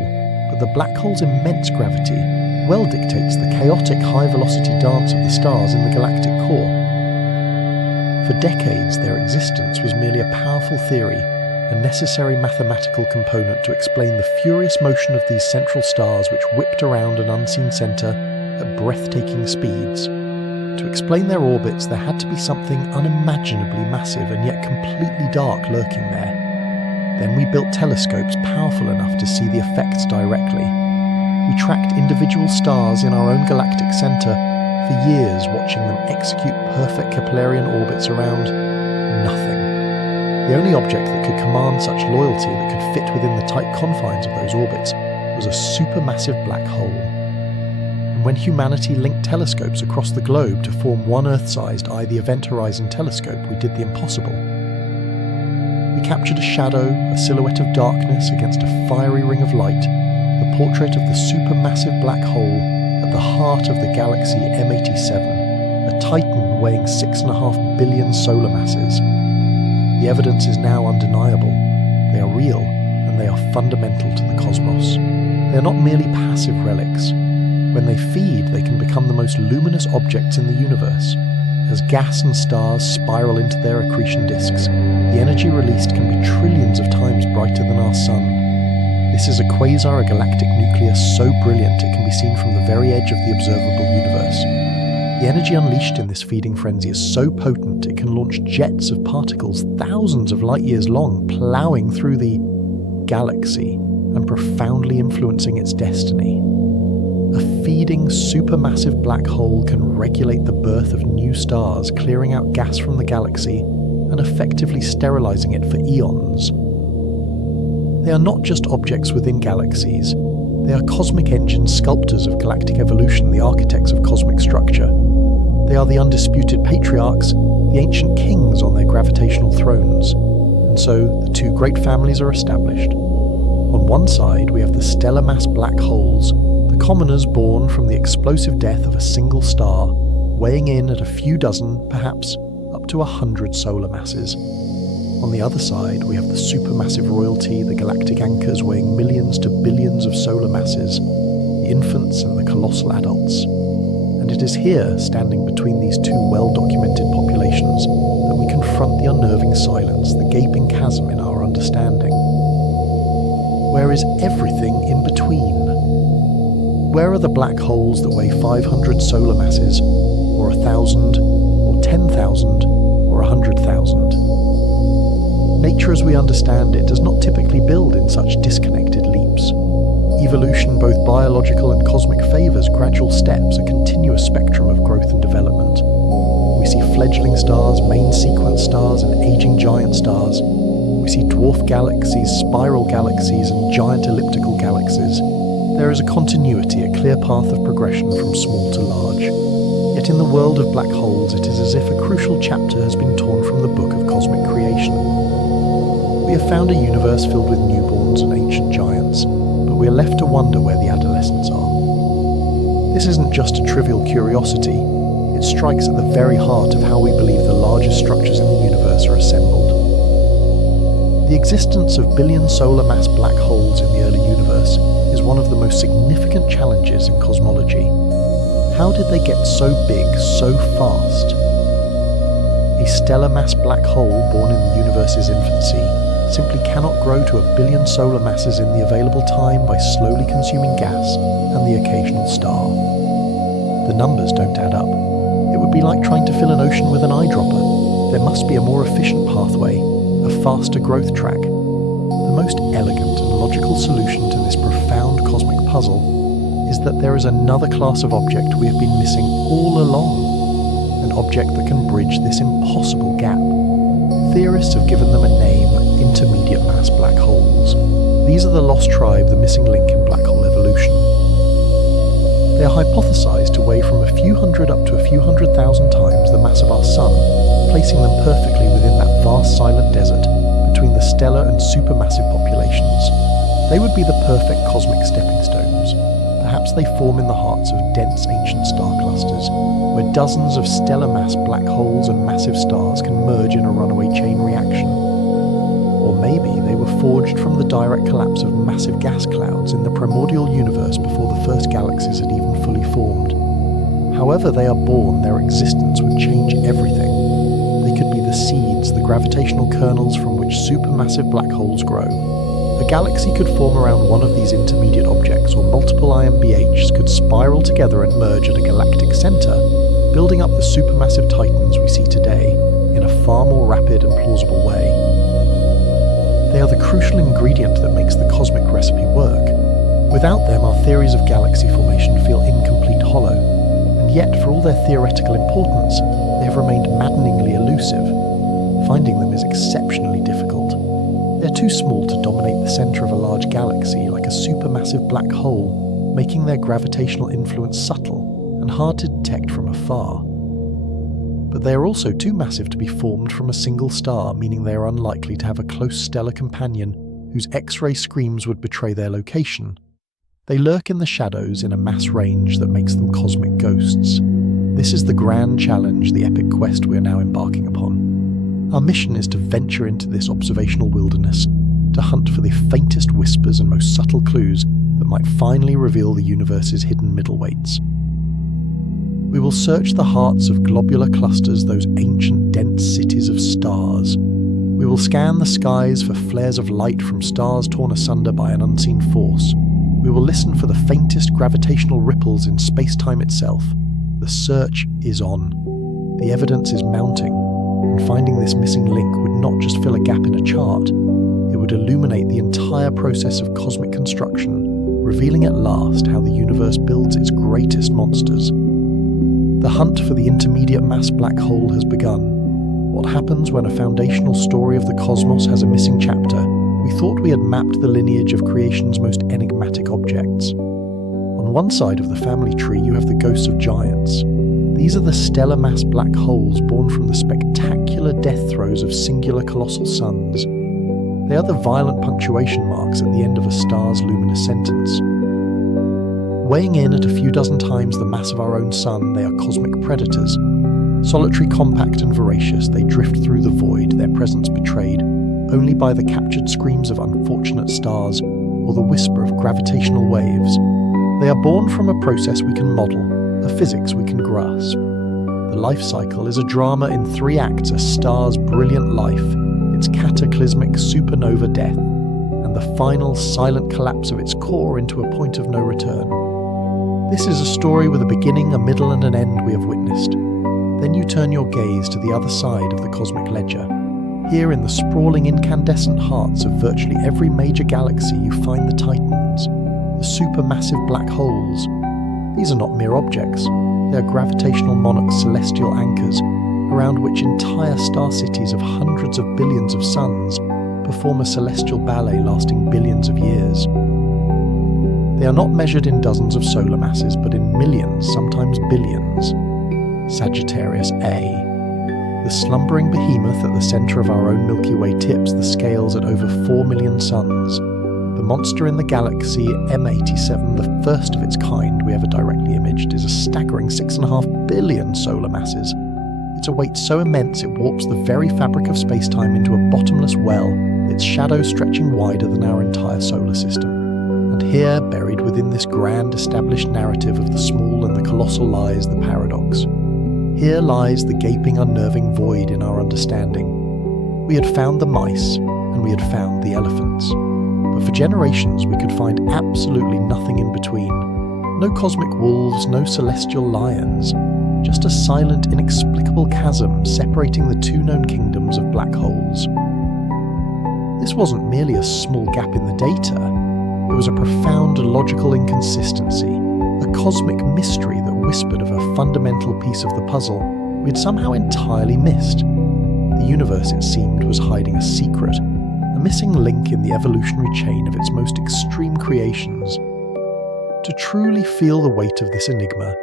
but the black hole's immense gravity well dictates the chaotic high-velocity dance of the stars in the galactic core. For decades, their existence was merely a powerful theory, a necessary mathematical component to explain the furious motion of these central stars which whipped around an unseen centre at breathtaking speeds. To explain their orbits, there had to be something unimaginably massive and yet completely dark lurking there. Then we built telescopes powerful enough to see the effects directly. We tracked individual stars in our own galactic centre for years, watching them execute perfect Keplerian orbits around nothing. The only object that could command such loyalty, that could fit within the tight confines of those orbits, was a supermassive black hole. And when humanity linked telescopes across the globe to form one Earth-sized Eye the Event Horizon telescope, we did the impossible. We captured a shadow, a silhouette of darkness against a fiery ring of light, the portrait of the supermassive black hole at the heart of the galaxy M87, a titan weighing 6.5 billion solar masses. The evidence is now undeniable. They are real, and they are fundamental to the cosmos. They are not merely passive relics. When they feed, they can become the most luminous objects in the universe. As gas and stars spiral into their accretion disks, the energy released can be trillions of times brighter than our Sun. This is a quasar, a galactic nucleus so brilliant it can be seen from the very edge of the observable universe. The energy unleashed in this feeding frenzy is so potent it can launch jets of particles thousands of light years long, ploughing through the galaxy and profoundly influencing its destiny. A feeding supermassive black hole can regulate the birth of new stars, clearing out gas from the galaxy and effectively sterilizing it for eons. They are not just objects within galaxies. They are cosmic engines, sculptors of galactic evolution, the architects of cosmic structure. They are the undisputed patriarchs, the ancient kings on their gravitational thrones. And so the two great families are established. On one side, we have the stellar mass black holes, the commoners born from the explosive death of a single star, weighing in at a few dozen, perhaps up to 100 solar masses. On the other side, we have the supermassive royalty, the galactic anchors weighing millions to billions of solar masses, the infants and the colossal adults. And it is here, standing between these two well-documented populations, that we confront the unnerving silence, the gaping chasm in our understanding. Where is everything in between? Where are the black holes that weigh 500 solar masses, or 1,000, or 10,000, or 100,000? Nature as we understand it does not typically build in such disconnected leaps. Evolution, both biological and cosmic, favours gradual steps, a continuous spectrum of growth and development. We see fledgling stars, main sequence stars, and aging giant stars. We see dwarf galaxies, spiral galaxies, and giant elliptical galaxies. There is a continuity, a clear path of progression from small to large. Yet in the world of black holes, it is as if a crucial chapter has been torn from the book of cosmic creation. We have found a universe filled with newborns and ancient giants, but we are left to wonder where the adolescents are. This isn't just a trivial curiosity, it strikes at the very heart of how we believe the largest structures in the universe are assembled. The existence of billion solar mass black holes in the early universe is one of the most significant challenges in cosmology. How did they get so big so fast? A stellar mass black hole born in the universe's infancy simply cannot grow to a billion solar masses in the available time by slowly consuming gas and the occasional star. The numbers don't add up. It would be like trying to fill an ocean with an eyedropper. There must be a more efficient pathway, a faster growth track. The most elegant and logical solution to this profound cosmic puzzle is that there is another class of object we have been missing all along, an object that can bridge this impossible gap. Theorists have given them a name: intermediate mass black holes. These are the lost tribe, the missing link in black hole evolution. They are hypothesized to weigh from a few hundred up to a few 100,000 times the mass of our Sun, placing them perfectly within that vast silent desert between the stellar and supermassive populations. They would be the perfect cosmic stepping stones. Perhaps they form in the hearts of dense ancient star clusters, where dozens of stellar mass black holes and massive stars can merge in a runaway chain reaction. Or maybe they were forged from the direct collapse of massive gas clouds in the primordial universe before the first galaxies had even fully formed. However they are born, their existence would change everything. They could be the seeds, the gravitational kernels from which supermassive black holes grow. A galaxy could form around one of these intermediate objects, or multiple IMBHs could spiral together and merge at a galactic center, building up the supermassive titans we see today in a far more rapid and plausible way. They are the crucial ingredient that makes the cosmic recipe work. Without them, our theories of galaxy formation feel incomplete, hollow, and yet, for all their theoretical importance, they have remained maddeningly elusive. Finding them is exceptionally difficult. They're too small to dominate the center of a large galaxy like a supermassive black hole, making their gravitational influence subtle and hard to detect from afar. But they are also too massive to be formed from a single star, meaning they are unlikely to have a close stellar companion whose X-ray screams would betray their location. They lurk in the shadows in a mass range that makes them cosmic ghosts. This is the grand challenge, the epic quest we are now embarking upon. Our mission is to venture into this observational wilderness, to hunt for the faintest whispers and most subtle clues that might finally reveal the universe's hidden middleweights. We will search the hearts of globular clusters, those ancient dense cities of stars. We will scan the skies for flares of light from stars torn asunder by an unseen force. We will listen for the faintest gravitational ripples in space-time itself. The search is on. The evidence is mounting, and finding this missing link would not just fill a gap in a chart, it would illuminate the entire process of cosmic construction, revealing at last how the universe builds its greatest monsters. The hunt for the intermediate mass black hole has begun. What happens when a foundational story of the cosmos has a missing chapter? We thought we had mapped the lineage of creation's most enigmatic objects. On one side of the family tree you have the ghosts of giants. These are the stellar mass black holes born from the spectacular death throes of singular colossal suns. They are the violent punctuation marks at the end of a star's luminous sentence. Weighing in at a few dozen times the mass of our own sun, they are cosmic predators. Solitary, compact and voracious, they drift through the void, their presence betrayed only by the captured screams of unfortunate stars or the whisper of gravitational waves. They are born from a process we can model, a physics we can grasp. The life cycle is a drama in 3 acts: a star's brilliant life, its cataclysmic supernova death, and the final silent collapse of its core into a point of no return. This is a story with a beginning, a middle and an end we have witnessed. Then you turn your gaze to the other side of the cosmic ledger. Here in the sprawling incandescent hearts of virtually every major galaxy you find the titans, the supermassive black holes. These are not mere objects, they are gravitational monarchs, celestial anchors, around which entire star cities of hundreds of billions of suns perform a celestial ballet lasting billions of years. They are not measured in dozens of solar masses, but in millions, sometimes billions. Sagittarius A. The slumbering behemoth at the centre of our own Milky Way tips the scales at over 4 million suns. The The monster in the galaxy M87, the first of its kind we ever directly imaged, is a staggering 6.5 billion solar masses. It's a weight so immense it warps the very fabric of space-time into a bottomless well, its shadow stretching wider than our entire solar system. And here, buried within this grand established narrative of the small and the colossal, lies the paradox. Here lies the gaping, unnerving void in our understanding. We had found the mice, and we had found the elephants. But for generations we could find absolutely nothing in between. No cosmic wolves, no celestial lions, just a silent, inexplicable chasm separating the two known kingdoms of black holes. This wasn't merely a small gap in the data, it was a profound logical inconsistency, a cosmic mystery that whispered of a fundamental piece of the puzzle we had somehow entirely missed. The universe, it seemed, was hiding a secret, a missing link in the evolutionary chain of its most extreme creations. To truly feel the weight of this enigma,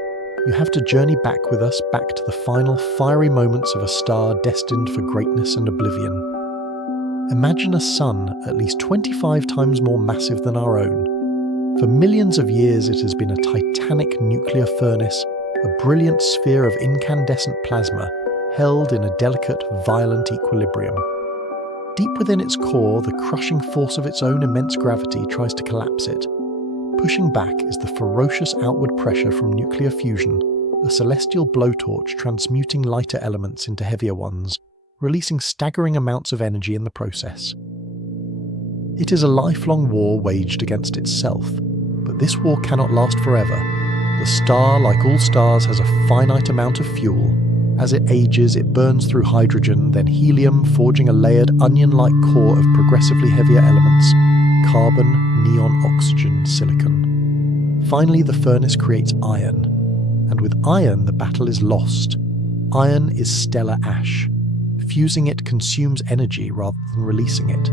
you have to journey back with us back to the final fiery moments of a star destined for greatness and oblivion. Imagine a sun at least 25 times more massive than our own. For millions of years it has been a titanic nuclear furnace, a brilliant sphere of incandescent plasma, held in a delicate, violent equilibrium. Deep within its core, the crushing force of its own immense gravity tries to collapse it. Pushing back is the ferocious outward pressure from nuclear fusion, a celestial blowtorch transmuting lighter elements into heavier ones, releasing staggering amounts of energy in the process. It is a lifelong war waged against itself, but this war cannot last forever. The star, like all stars, has a finite amount of fuel. As it ages, it burns through hydrogen, then helium, forging a layered onion-like core of progressively heavier elements: carbon, neon, oxygen, silicon. Finally, the furnace creates iron, and with iron the battle is lost. Iron is stellar ash. Fusing it consumes energy rather than releasing it.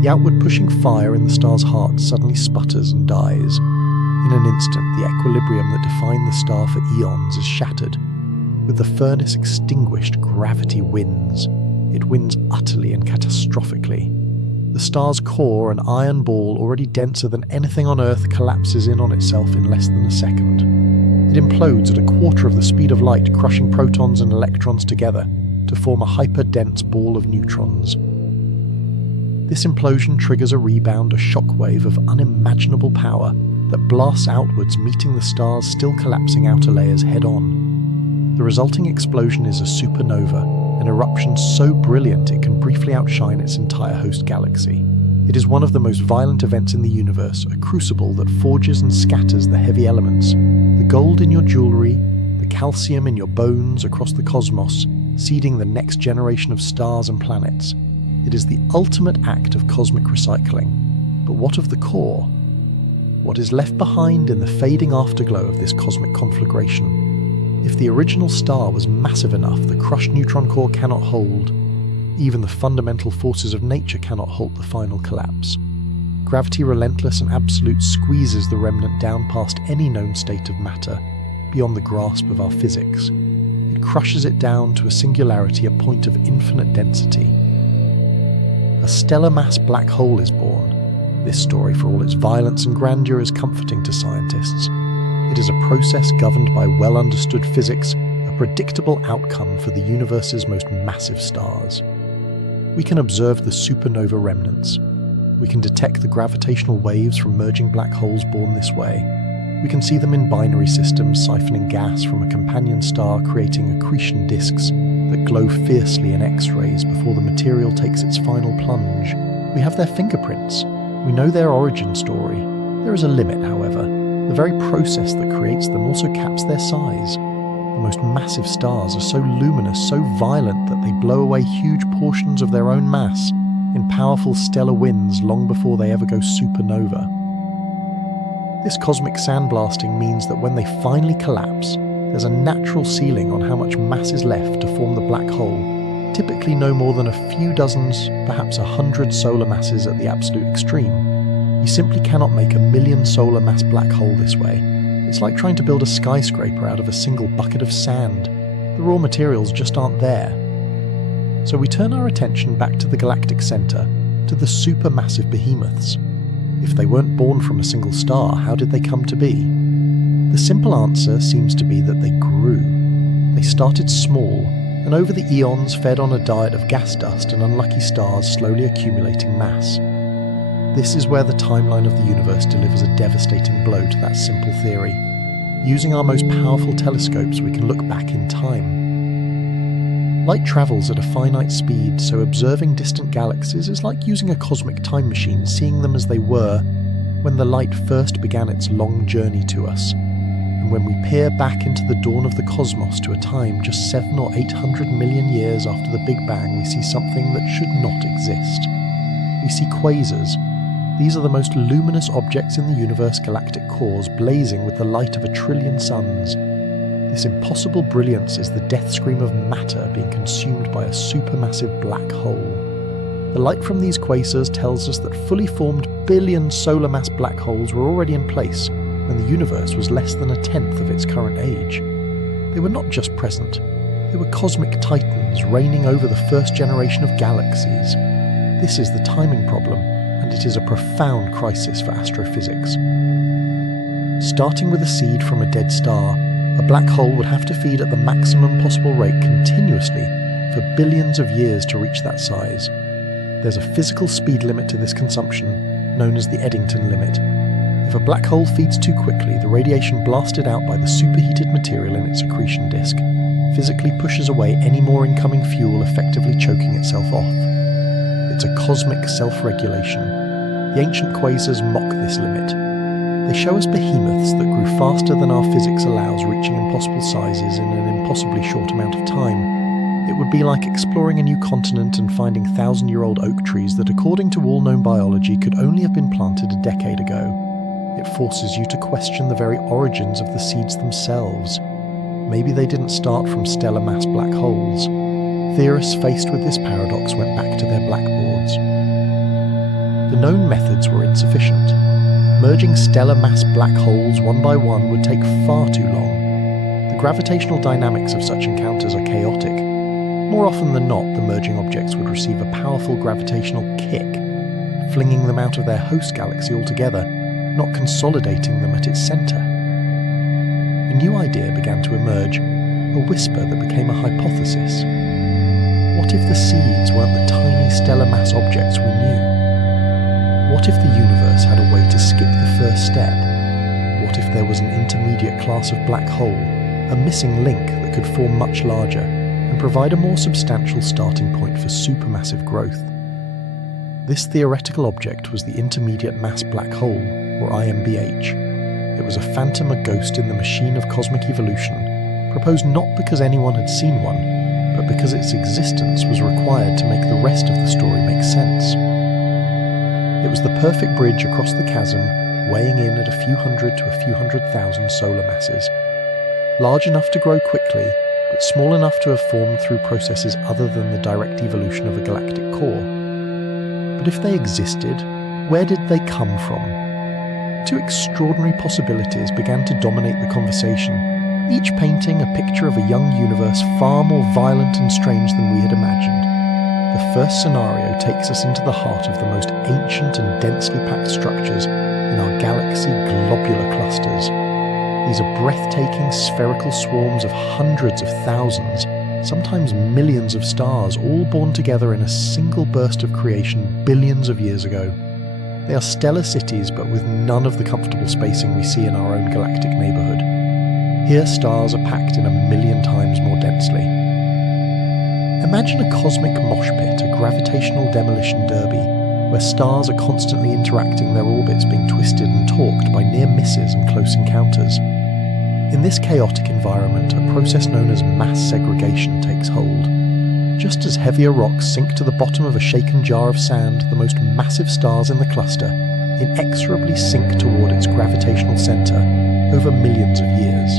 The outward pushing fire in the star's heart suddenly sputters and dies. In an instant, the equilibrium that defined the star for eons is shattered. With the furnace extinguished, gravity wins. It wins utterly and catastrophically. The star's core, an iron ball already denser than anything on Earth, collapses in on itself in less than a second. It implodes at a quarter of the speed of light, crushing protons and electrons together to form a hyper-dense ball of neutrons. This implosion triggers a rebound, a shockwave of unimaginable power that blasts outwards, meeting the star's still collapsing outer layers head-on. The resulting explosion is a supernova, an eruption so brilliant it can briefly outshine its entire host galaxy. It is one of the most violent events in the universe, a crucible that forges and scatters the heavy elements, the gold in your jewelry, the calcium in your bones across the cosmos, seeding the next generation of stars and planets. It is the ultimate act of cosmic recycling. But what of the core? What is left behind in the fading afterglow of this cosmic conflagration? If the original star was massive enough the crushed neutron core cannot hold, even the fundamental forces of nature cannot halt the final collapse. Gravity, relentless and absolute, squeezes the remnant down past any known state of matter, beyond the grasp of our physics. It crushes it down to a singularity, a point of infinite density. A stellar mass black hole is born. This story, for all its violence and grandeur, is comforting to scientists. It is a process governed by well-understood physics, a predictable outcome for the universe's most massive stars. We can observe the supernova remnants. We can detect the gravitational waves from merging black holes born this way. We can see them in binary systems, siphoning gas from a companion star, creating accretion disks that glow fiercely in X-rays before the material takes its final plunge. We have their fingerprints. We know their origin story. There is a limit, however. The very process that creates them also caps their size. The most massive stars are so luminous, so violent, that they blow away huge portions of their own mass in powerful stellar winds long before they ever go supernova. This cosmic sandblasting means that when they finally collapse, there's a natural ceiling on how much mass is left to form the black hole, typically no more than a few dozens, perhaps 100 solar masses at the absolute extreme. You simply cannot make a million solar mass black hole this way. It's like trying to build a skyscraper out of a single bucket of sand. The raw materials just aren't there. So we turn our attention back to the galactic center, to the supermassive behemoths. If they weren't born from a single star, how did they come to be? The simple answer seems to be that they grew. They started small, and over the eons fed on a diet of gas dust and unlucky stars slowly accumulating mass. This is where the timeline of the universe delivers a devastating blow to that simple theory. Using our most powerful telescopes, we can look back in time. Light travels at a finite speed, so observing distant galaxies is like using a cosmic time machine, seeing them as they were when the light first began its long journey to us. And when we peer back into the dawn of the cosmos to a time just 700 or 800 million years after the Big Bang, we see something that should not exist. We see quasars. These are the most luminous objects in the universe galactic cores, blazing with the light of 1 trillion suns. This impossible brilliance is the death scream of matter being consumed by a supermassive black hole. The light from these quasars tells us that fully formed billion solar mass black holes were already in place when the universe was less than 1/10 of its current age. They were not just present, they were cosmic titans reigning over the first generation of galaxies. This is the timing problem, and it is a profound crisis for astrophysics. Starting with a seed from a dead star, a black hole would have to feed at the maximum possible rate continuously for billions of years to reach that size. There's a physical speed limit to this consumption, known as the Eddington limit. If a black hole feeds too quickly, the radiation blasted out by the superheated material in its accretion disk physically pushes away any more incoming fuel, effectively choking itself off. It's a cosmic self-regulation. The ancient quasars mock this limit. They show us behemoths that grew faster than our physics allows, reaching impossible sizes in an impossibly short amount of time. It would be like exploring a new continent and finding 1,000-year-old oak trees that, according to all known biology, could only have been planted a decade ago. It forces you to question the very origins of the seeds themselves. Maybe they didn't start from stellar mass black holes. Theorists faced with this paradox went back to their blackboards. The known methods were insufficient. Merging stellar mass black holes one by one would take far too long. The gravitational dynamics of such encounters are chaotic. More often than not, the merging objects would receive a powerful gravitational kick, flinging them out of their host galaxy altogether, not consolidating them at its centre. A new idea began to emerge, a whisper that became a hypothesis. What if the seeds weren't the tiny stellar mass objects we knew? What if the universe had a way to skip the first step? What if there was an intermediate class of black hole, a missing link that could form much larger and provide a more substantial starting point for supermassive growth? This theoretical object was the Intermediate Mass Black Hole, or IMBH. It was a phantom, a ghost in the machine of cosmic evolution, proposed not because anyone had seen one, but because its existence was required to make the rest of the story make sense. It was the perfect bridge across the chasm, weighing in at a few hundred to a few 100,000 solar masses. Large enough to grow quickly, but small enough to have formed through processes other than the direct evolution of a galactic core. But if they existed, where did they come from? Two extraordinary possibilities began to dominate the conversation, each painting a picture of a young universe far more violent and strange than we had imagined. The first scenario takes us into the heart of the most ancient and densely packed structures in our galaxy globular clusters. These are breathtaking spherical swarms of hundreds of thousands, sometimes millions of stars, all born together in a single burst of creation billions of years ago. They are stellar cities, but with none of the comfortable spacing we see in our own galactic neighbourhood. Here stars are packed in 1,000,000 times more densely. Imagine a cosmic mosh pit, a gravitational demolition derby, where stars are constantly interacting, their orbits being twisted and torqued by near misses and close encounters. In this chaotic environment, a process known as mass segregation takes hold. Just as heavier rocks sink to the bottom of a shaken jar of sand, the most massive stars in the cluster inexorably sink toward its gravitational centre over millions of years.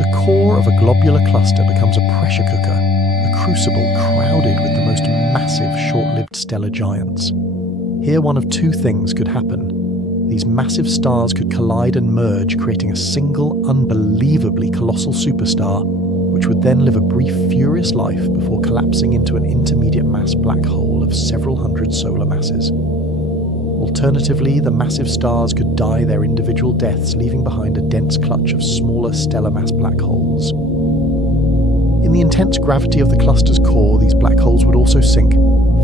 The core of a globular cluster becomes a pressure cooker, a crucible crowded with the most massive short-lived stellar giants. Here one of two things could happen. These massive stars could collide and merge, creating a single, unbelievably colossal superstar, which would then live a brief, furious life before collapsing into an intermediate mass black hole of several hundred solar masses. Alternatively, the massive stars could die their individual deaths, leaving behind a dense clutch of smaller stellar mass black holes. In the intense gravity of the cluster's core, these black holes would also sink,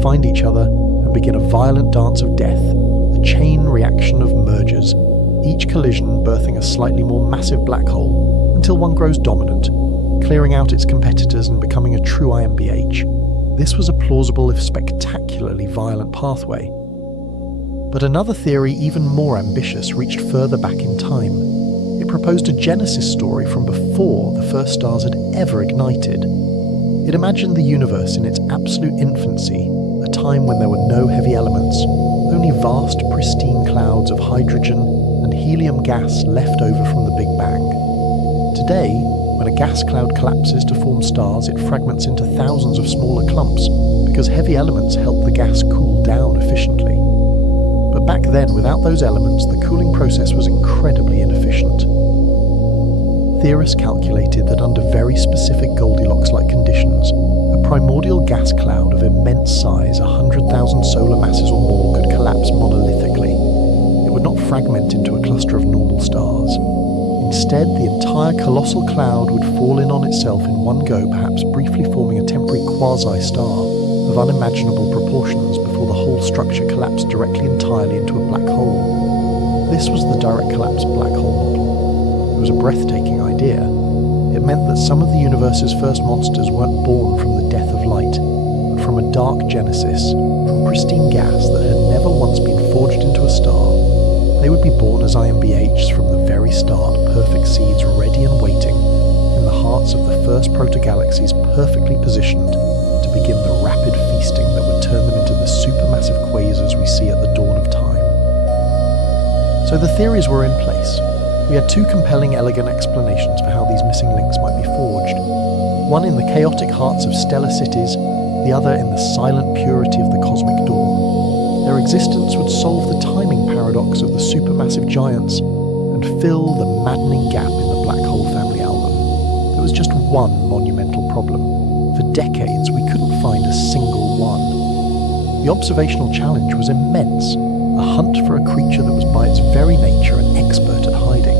find each other, and begin a violent dance of death, a chain reaction of mergers, each collision birthing a slightly more massive black hole, until one grows dominant, clearing out its competitors and becoming a true IMBH. This was a plausible, if spectacularly violent pathway. But another theory, even more ambitious, reached further back in time. It proposed a genesis story from before the first stars had ever ignited. It imagined the universe in its absolute infancy, a time when there were no heavy elements, only vast, pristine clouds of hydrogen and helium gas left over from the Big Bang. Today, when a gas cloud collapses to form stars, it fragments into thousands of smaller clumps because heavy elements help the gas cool down efficiently. But back then, without those elements, the cooling process was incredibly inefficient. Theorists calculated that under very specific Goldilocks-like conditions, a primordial gas cloud of immense size, 100,000 solar masses or more, could collapse monolithically. It would not fragment into a cluster of normal stars. Instead, the entire colossal cloud would fall in on itself in one go, perhaps briefly forming a temporary quasi-star of unimaginable proportions before the whole structure collapsed directly entirely into a black hole. This was the direct collapse black hole model. It was a breathtaking idea. It meant that some of the universe's first monsters weren't born from the death of light, but from a dark genesis, from pristine gas that had never once been forged into a star. They would be born as IMBHs from the very start, perfect seeds ready and waiting, in the hearts of the first proto-galaxies, perfectly positioned to begin the rapid feasting that would turn them into the supermassive quasars we see at the dawn of time. So the theories were in place. We had two compelling, elegant explanations for how these missing links might be forged. One in the chaotic hearts of stellar cities, the other in the silent purity of the cosmic dawn. Their existence would solve the timing paradox of the supermassive giants and fill the maddening gap in the black hole family album. There was just one monumental problem. For decades, we couldn't find a single one. The observational challenge was immense, a hunt for a creature that was by its very nature an expert at hiding.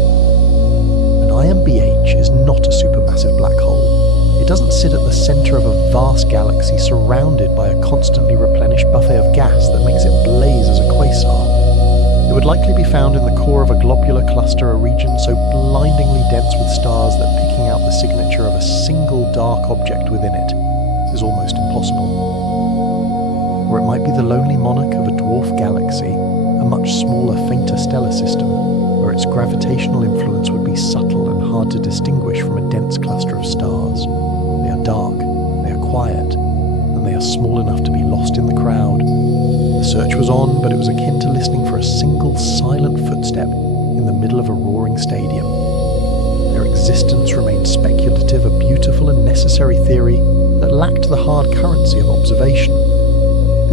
An IMBH is not a supermassive black hole. It doesn't sit at the center of a vast galaxy surrounded by a constantly replenished buffet of gas that makes it blaze as a quasar. It would likely be found in the core of a globular cluster, a region so blindingly dense with stars that picking out the signature of a single dark object within it is almost impossible. Or it might be the lonely monarch of a dwarf galaxy, a much smaller, fainter stellar system, where its gravitational influence would be subtle and hard to distinguish from a dense cluster of stars. They are dark, they are quiet, and they are small enough to be lost in the crowd. The search was on, but it was akin to listening for a single silent footstep in the middle of a roaring stadium. Their existence remained speculative, a beautiful and necessary theory that lacked the hard currency of observation.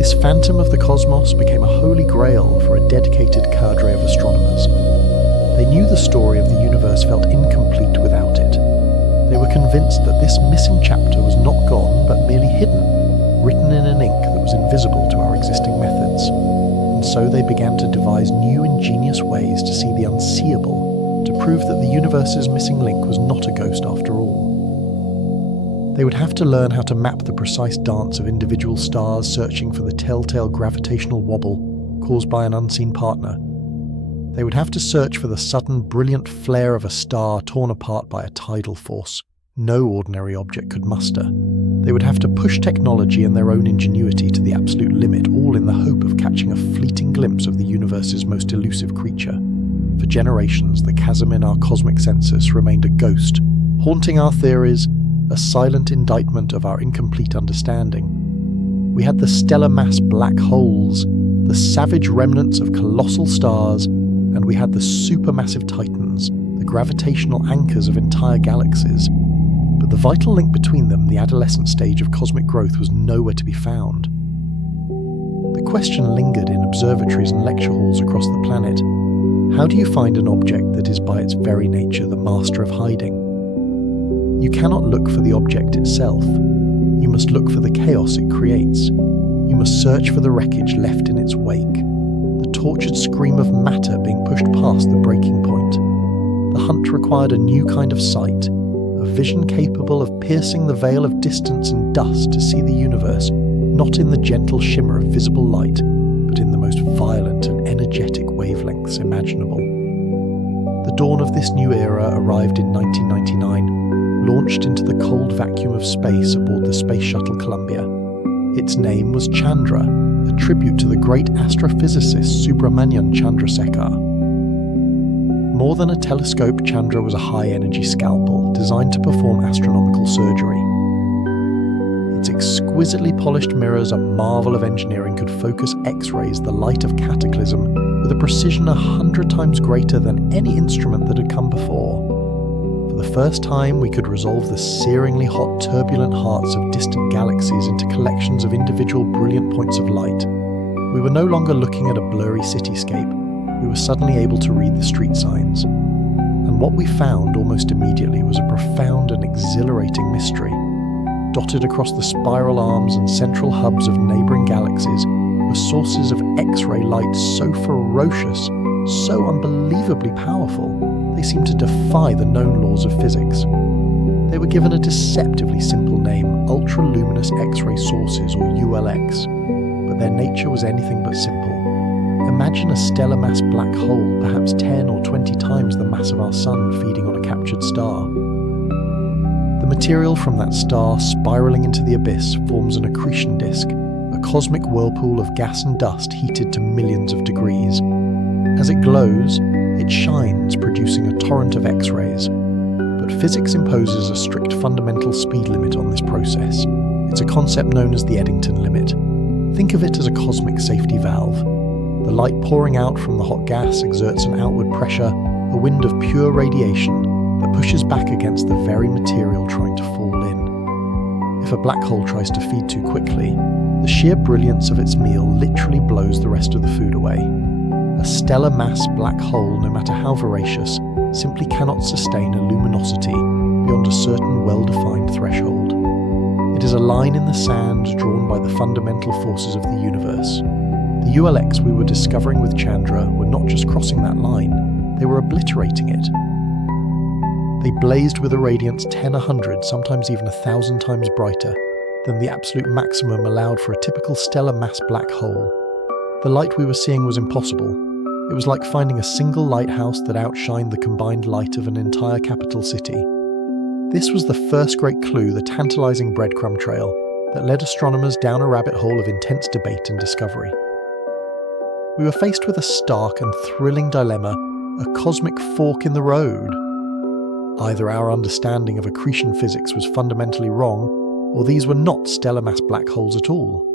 This phantom of the cosmos became a holy grail for a dedicated cadre of astronomers. They knew the story of the universe felt incomplete without it. They were convinced that this missing chapter was not gone, but merely hidden, written in an ink that was invisible to our existing methods. And so they began to devise new ingenious ways to see the unseeable, to prove that the universe's missing link was not a ghost after all. They would have to learn how to map the precise dance of individual stars searching for the telltale gravitational wobble caused by an unseen partner. They would have to search for the sudden, brilliant flare of a star torn apart by a tidal force no ordinary object could muster. They would have to push technology and their own ingenuity to the absolute limit, all in the hope of catching a fleeting glimpse of the universe's most elusive creature. For generations, the chasm in our cosmic census remained a ghost, haunting our theories, a silent indictment of our incomplete understanding. We had the stellar mass black holes, the savage remnants of colossal stars, and we had the supermassive titans, the gravitational anchors of entire galaxies. But the vital link between them, the adolescent stage of cosmic growth, was nowhere to be found. The question lingered in observatories and lecture halls across the planet. How do you find an object that is by its very nature the master of hiding? You cannot look for the object itself. You must look for the chaos it creates. You must search for the wreckage left in its wake. The tortured scream of matter being pushed past the breaking point. The hunt required a new kind of sight, a vision capable of piercing the veil of distance and dust to see the universe not in the gentle shimmer of visible light, but in the most violent and energetic wavelengths imaginable. The dawn of this new era arrived in 1999, launched into the cold vacuum of space aboard the Space Shuttle Columbia. Its name was Chandra, a tribute to the great astrophysicist Subrahmanyan Chandrasekhar. More than a telescope, Chandra was a high-energy scalpel designed to perform astronomical surgery. Its exquisitely polished mirrors, a marvel of engineering, could focus X-rays, the light of cataclysm, with a precision 100 times greater than any instrument that had come before. For the first time, we could resolve the searingly hot, turbulent hearts of distant galaxies into collections of individual brilliant points of light. We were no longer looking at a blurry cityscape. We were suddenly able to read the street signs. And what we found almost immediately was a profound and exhilarating mystery. Dotted across the spiral arms and central hubs of neighbouring galaxies were sources of X-ray light so ferocious, so unbelievably powerful, they seemed to defy the known laws of physics. They were given a deceptively simple name, ultra-luminous X-ray sources, or ULX, but their nature was anything but simple. Imagine a stellar mass black hole, perhaps 10 or 20 times the mass of our Sun, feeding on a captured star. The material from that star spiralling into the abyss forms an accretion disk, a cosmic whirlpool of gas and dust heated to millions of degrees. As it glows, it shines, producing a torrent of X-rays. But physics imposes a strict fundamental speed limit on this process. It's a concept known as the Eddington limit. Think of it as a cosmic safety valve. The light pouring out from the hot gas exerts an outward pressure, a wind of pure radiation that pushes back against the very material trying to fall in. If a black hole tries to feed too quickly, the sheer brilliance of its meal literally blows the rest of the food away. A stellar mass black hole, no matter how voracious, simply cannot sustain a luminosity beyond a certain well-defined threshold. It is a line in the sand drawn by the fundamental forces of the universe. The ULX we were discovering with Chandra were not just crossing that line, they were obliterating it. They blazed with a radiance 10, 100, sometimes even 1,000 times brighter than the absolute maximum allowed for a typical stellar mass black hole. The light we were seeing was impossible. It was like finding a single lighthouse that outshined the combined light of an entire capital city. This was the first great clue, the tantalizing breadcrumb trail that led astronomers down a rabbit hole of intense debate and discovery. We were faced with a stark and thrilling dilemma, a cosmic fork in the road. Either our understanding of accretion physics was fundamentally wrong, or these were not stellar mass black holes at all.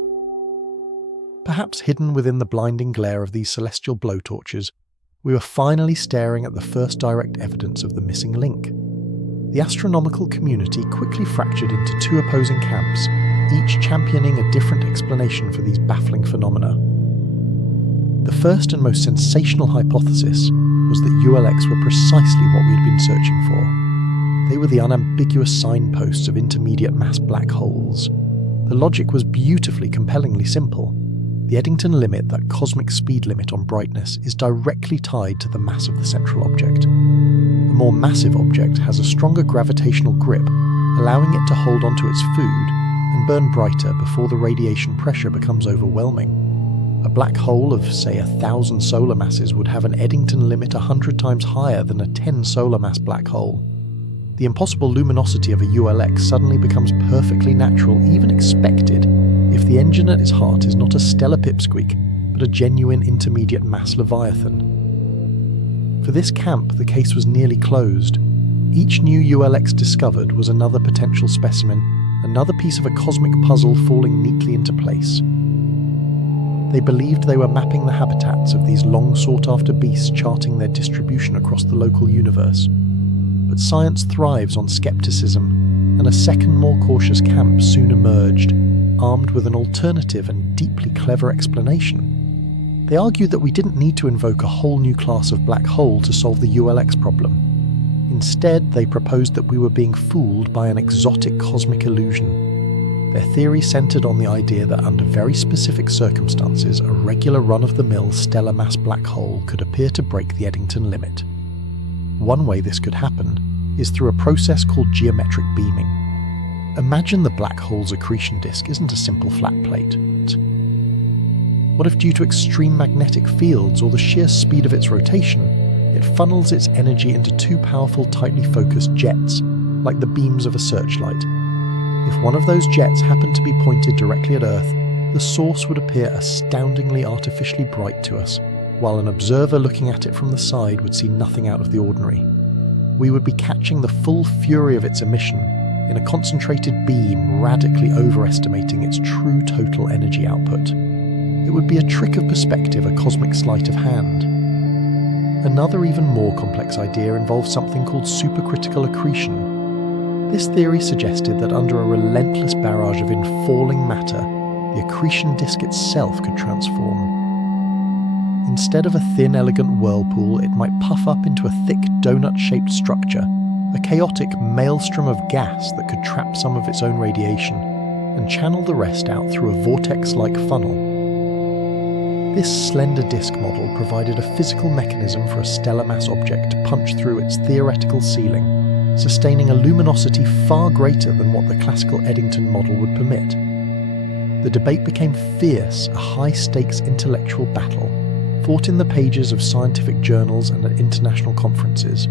Perhaps hidden within the blinding glare of these celestial blowtorches, we were finally staring at the first direct evidence of the missing link. The astronomical community quickly fractured into two opposing camps, each championing a different explanation for these baffling phenomena. The first and most sensational hypothesis was that ULX were precisely what we had been searching for. They were the unambiguous signposts of intermediate mass black holes. The logic was beautifully, compellingly simple. The Eddington limit, that cosmic speed limit on brightness, is directly tied to the mass of the central object. A more massive object has a stronger gravitational grip, allowing it to hold onto its food and burn brighter before the radiation pressure becomes overwhelming. A black hole of, say, 1,000 solar masses would have an Eddington limit 100 times higher than a 10 solar mass black hole. The impossible luminosity of a ULX suddenly becomes perfectly natural, even expected, if the engine at its heart is not a stellar pipsqueak, but a genuine intermediate mass leviathan. For this camp, the case was nearly closed. Each new ULX discovered was another potential specimen, another piece of a cosmic puzzle falling neatly into place. They believed they were mapping the habitats of these long-sought-after beasts, charting their distribution across the local universe. But science thrives on skepticism, and a second, more cautious camp soon emerged, armed with an alternative and deeply clever explanation. They argued that we didn't need to invoke a whole new class of black hole to solve the ULX problem. Instead, they proposed that we were being fooled by an exotic cosmic illusion. Their theory centered on the idea that under very specific circumstances, a regular run-of-the-mill stellar mass black hole could appear to break the Eddington limit. One way this could happen is through a process called geometric beaming. Imagine the black hole's accretion disk isn't a simple flat plate. What if, due to extreme magnetic fields or the sheer speed of its rotation, it funnels its energy into two powerful, tightly focused jets, like the beams of a searchlight? If one of those jets happened to be pointed directly at Earth, the source would appear astoundingly artificially bright to us, while an observer looking at it from the side would see nothing out of the ordinary. We would be catching the full fury of its emission in a concentrated beam, radically overestimating its true total energy output. It would be a trick of perspective, a cosmic sleight of hand. Another, even more complex idea involves something called supercritical accretion. This theory suggested that under a relentless barrage of infalling matter, the accretion disk itself could transform. Instead of a thin, elegant whirlpool, it might puff up into a thick, donut-shaped structure, a chaotic maelstrom of gas that could trap some of its own radiation and channel the rest out through a vortex-like funnel. This slender disk model provided a physical mechanism for a stellar mass object to punch through its theoretical ceiling, sustaining a luminosity far greater than what the classical Eddington model would permit. The debate became fierce, a high-stakes intellectual battle, fought in the pages of scientific journals and at international conferences.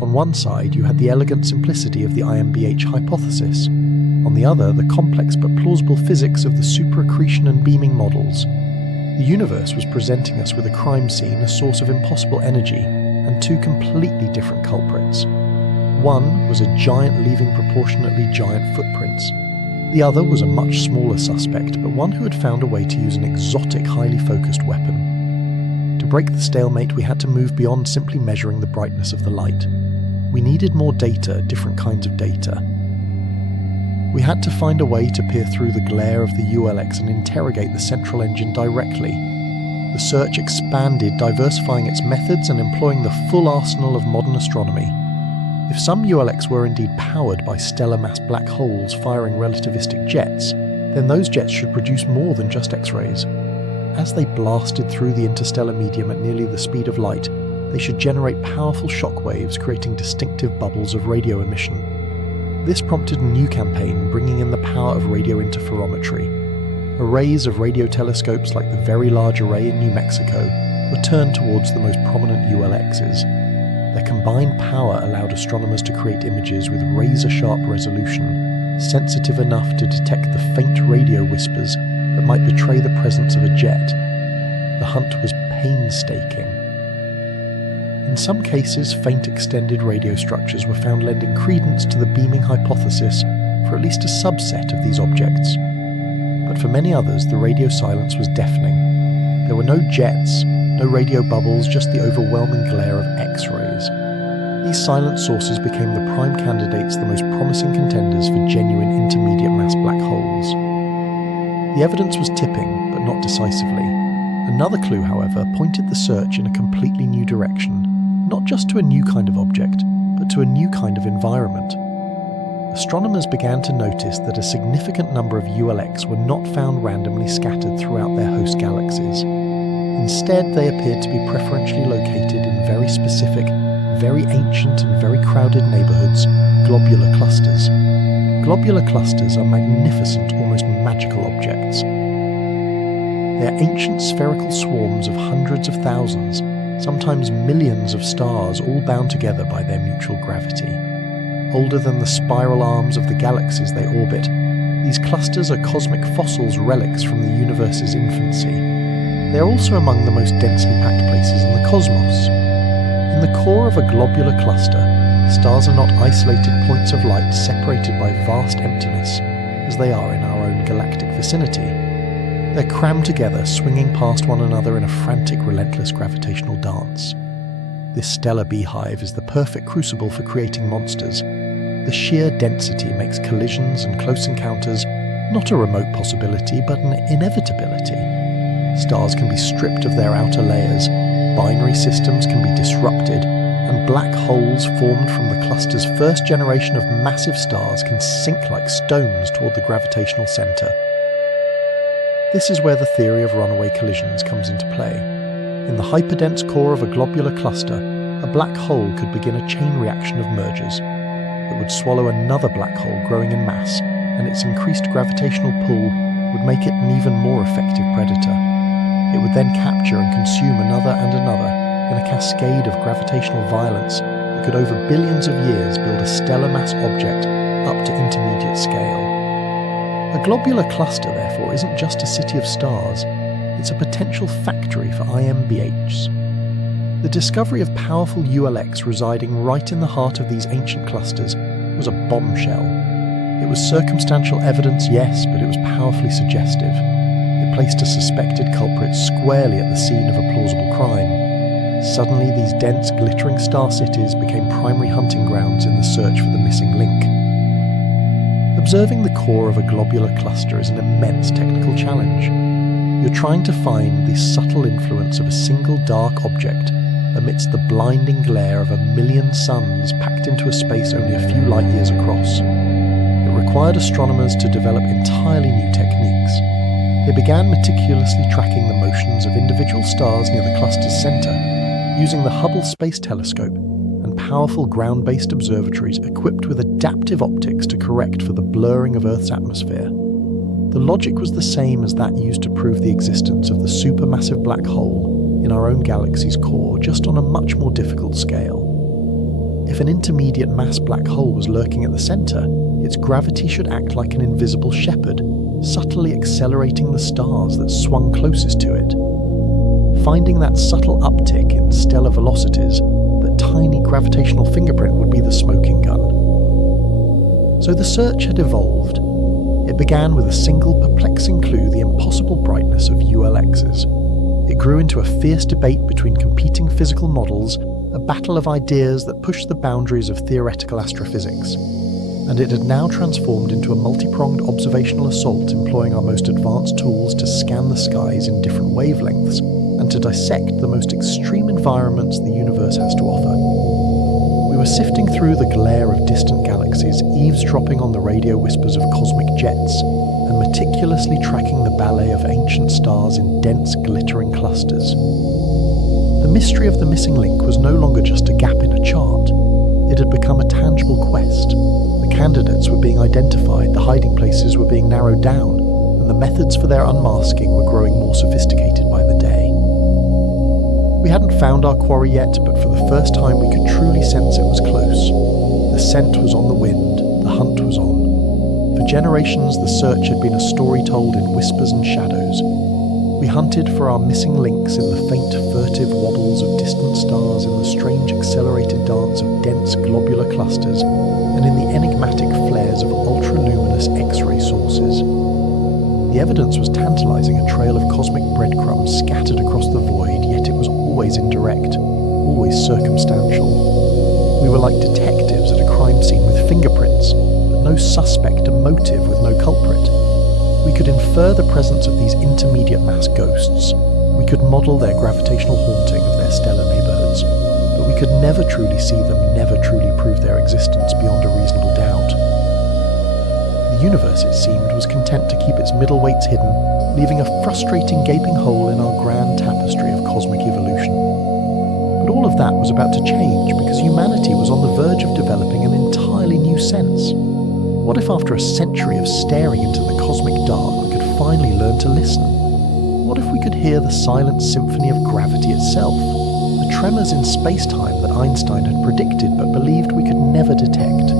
On one side, you had the elegant simplicity of the IMBH hypothesis. On the other, the complex but plausible physics of the superaccretion and beaming models. The universe was presenting us with a crime scene, a source of impossible energy, and two completely different culprits. One was a giant leaving proportionately giant footprints. The other was a much smaller suspect, but one who had found a way to use an exotic, highly focused weapon. To break the stalemate, we had to move beyond simply measuring the brightness of the light. We needed more data, different kinds of data. We had to find a way to peer through the glare of the ULX and interrogate the central engine directly. The search expanded, diversifying its methods and employing the full arsenal of modern astronomy. If some ULX were indeed powered by stellar mass black holes firing relativistic jets, then those jets should produce more than just X-rays. As they blasted through the interstellar medium at nearly the speed of light, they should generate powerful shock waves, creating distinctive bubbles of radio emission. This prompted a new campaign, bringing in the power of radio interferometry. Arrays of radio telescopes like the Very Large Array in New Mexico were turned towards the most prominent ULXs. Their combined power allowed astronomers to create images with razor-sharp resolution, sensitive enough to detect the faint radio whispers that might betray the presence of a jet. The hunt was painstaking. In some cases, faint extended radio structures were found lending credence to the beaming hypothesis for at least a subset of these objects. But for many others, the radio silence was deafening. There were no jets, no radio bubbles, just the overwhelming glare of X-rays. These silent sources became the prime candidates, the most promising contenders for genuine intermediate mass black holes. The evidence was tipping, but not decisively. Another clue, however, pointed the search in a completely new direction. Not just to a new kind of object, but to a new kind of environment. Astronomers began to notice that a significant number of ULX were not found randomly scattered throughout their host galaxies. Instead, they appeared to be preferentially located in very specific, very ancient and very crowded neighborhoods, globular clusters. Globular clusters are magnificent, almost magical objects. They are ancient spherical swarms of hundreds of thousands, sometimes millions of stars, all bound together by their mutual gravity. Older than the spiral arms of the galaxies they orbit, these clusters are cosmic fossils, relics from the universe's infancy. They are also among the most densely packed places in the cosmos. In the core of a globular cluster, stars are not isolated points of light separated by vast emptiness, as they are in our own galactic vicinity. They're crammed together, swinging past one another in a frantic, relentless gravitational dance. This stellar beehive is the perfect crucible for creating monsters. The sheer density makes collisions and close encounters not a remote possibility, but an inevitability. Stars can be stripped of their outer layers, binary systems can be disrupted, and black holes formed from the cluster's first generation of massive stars can sink like stones toward the gravitational centre. This is where the theory of runaway collisions comes into play. In the hyperdense core of a globular cluster, a black hole could begin a chain reaction of mergers. It would swallow another black hole growing in mass, and its increased gravitational pull would make it an even more effective predator. It would then capture and consume another and another in a cascade of gravitational violence that could over billions of years build a stellar mass object up to intermediate scale. A globular cluster, therefore, isn't just a city of stars, it's a potential factory for IMBHs. The discovery of powerful ULX residing right in the heart of these ancient clusters was a bombshell. It was circumstantial evidence, yes, but it was powerfully suggestive. It placed a suspected culprit squarely at the scene of a plausible crime. Suddenly, these dense, glittering star cities became primary hunting grounds in the search for the missing link. Observing the core of a globular cluster is an immense technical challenge. You're trying to find the subtle influence of a single dark object amidst the blinding glare of a million suns packed into a space only a few light years across. It required astronomers to develop entirely new techniques. They began meticulously tracking the motions of individual stars near the cluster's centre, using the Hubble Space Telescope and powerful ground-based observatories equipped with adaptive optics to correct for the blurring of Earth's atmosphere. The logic was the same as that used to prove the existence of the supermassive black hole in our own galaxy's core, just on a much more difficult scale. If an intermediate mass black hole was lurking at the centre, its gravity should act like an invisible shepherd, subtly accelerating the stars that swung closest to it. Finding that subtle uptick in stellar velocities, that tiny gravitational fingerprint would be the smoking gun. So the search had evolved. It began with a single perplexing clue: the impossible brightness of ULXs. It grew into a fierce debate between competing physical models, a battle of ideas that pushed the boundaries of theoretical astrophysics. And it had now transformed into a multi-pronged observational assault employing our most advanced tools to scan the skies in different wavelengths and to dissect the most extreme environments the universe has to offer. We were sifting through the glare of distant galaxies, eavesdropping on the radio whispers of cosmic jets, and meticulously tracking the ballet of ancient stars in dense, glittering clusters. The mystery of the missing link was no longer just a gap in a chart. It had become a tangible quest. The candidates were being identified, the hiding places were being narrowed down, and the methods for their unmasking were growing more sophisticated by the day. We hadn't found our quarry yet, but for the first time we could truly sense it was close. The scent was on the wind, the hunt was on. For generations the search had been a story told in whispers and shadows. We hunted for our missing links in the faint, furtive wobbles of distant stars, in the strange accelerated dance of dense globular clusters, and in the enigmatic flares of ultra-luminous X-ray sources. The evidence was tantalizing, a trail of cosmic breadcrumbs scattered across the void, yet it was always indirect, always circumstantial. We were like detectives at a crime scene with fingerprints, but no suspect, a motive with no culprit. We could infer the presence of these intermediate mass ghosts. We could model their gravitational haunting of their stellar neighbourhoods, but we could never truly see them, never truly prove their existence beyond a reasonable doubt. The universe, it seemed, was content to keep its middleweights hidden, leaving a frustrating gaping hole in our grand tapestry of cosmic evolution. But all of that was about to change, because humanity was on the verge of developing an entirely new sense. What if after a century of staring into the cosmic dark we could finally learn to listen? What if we could hear the silent symphony of gravity itself, the tremors in space-time that Einstein had predicted but believed we could never detect?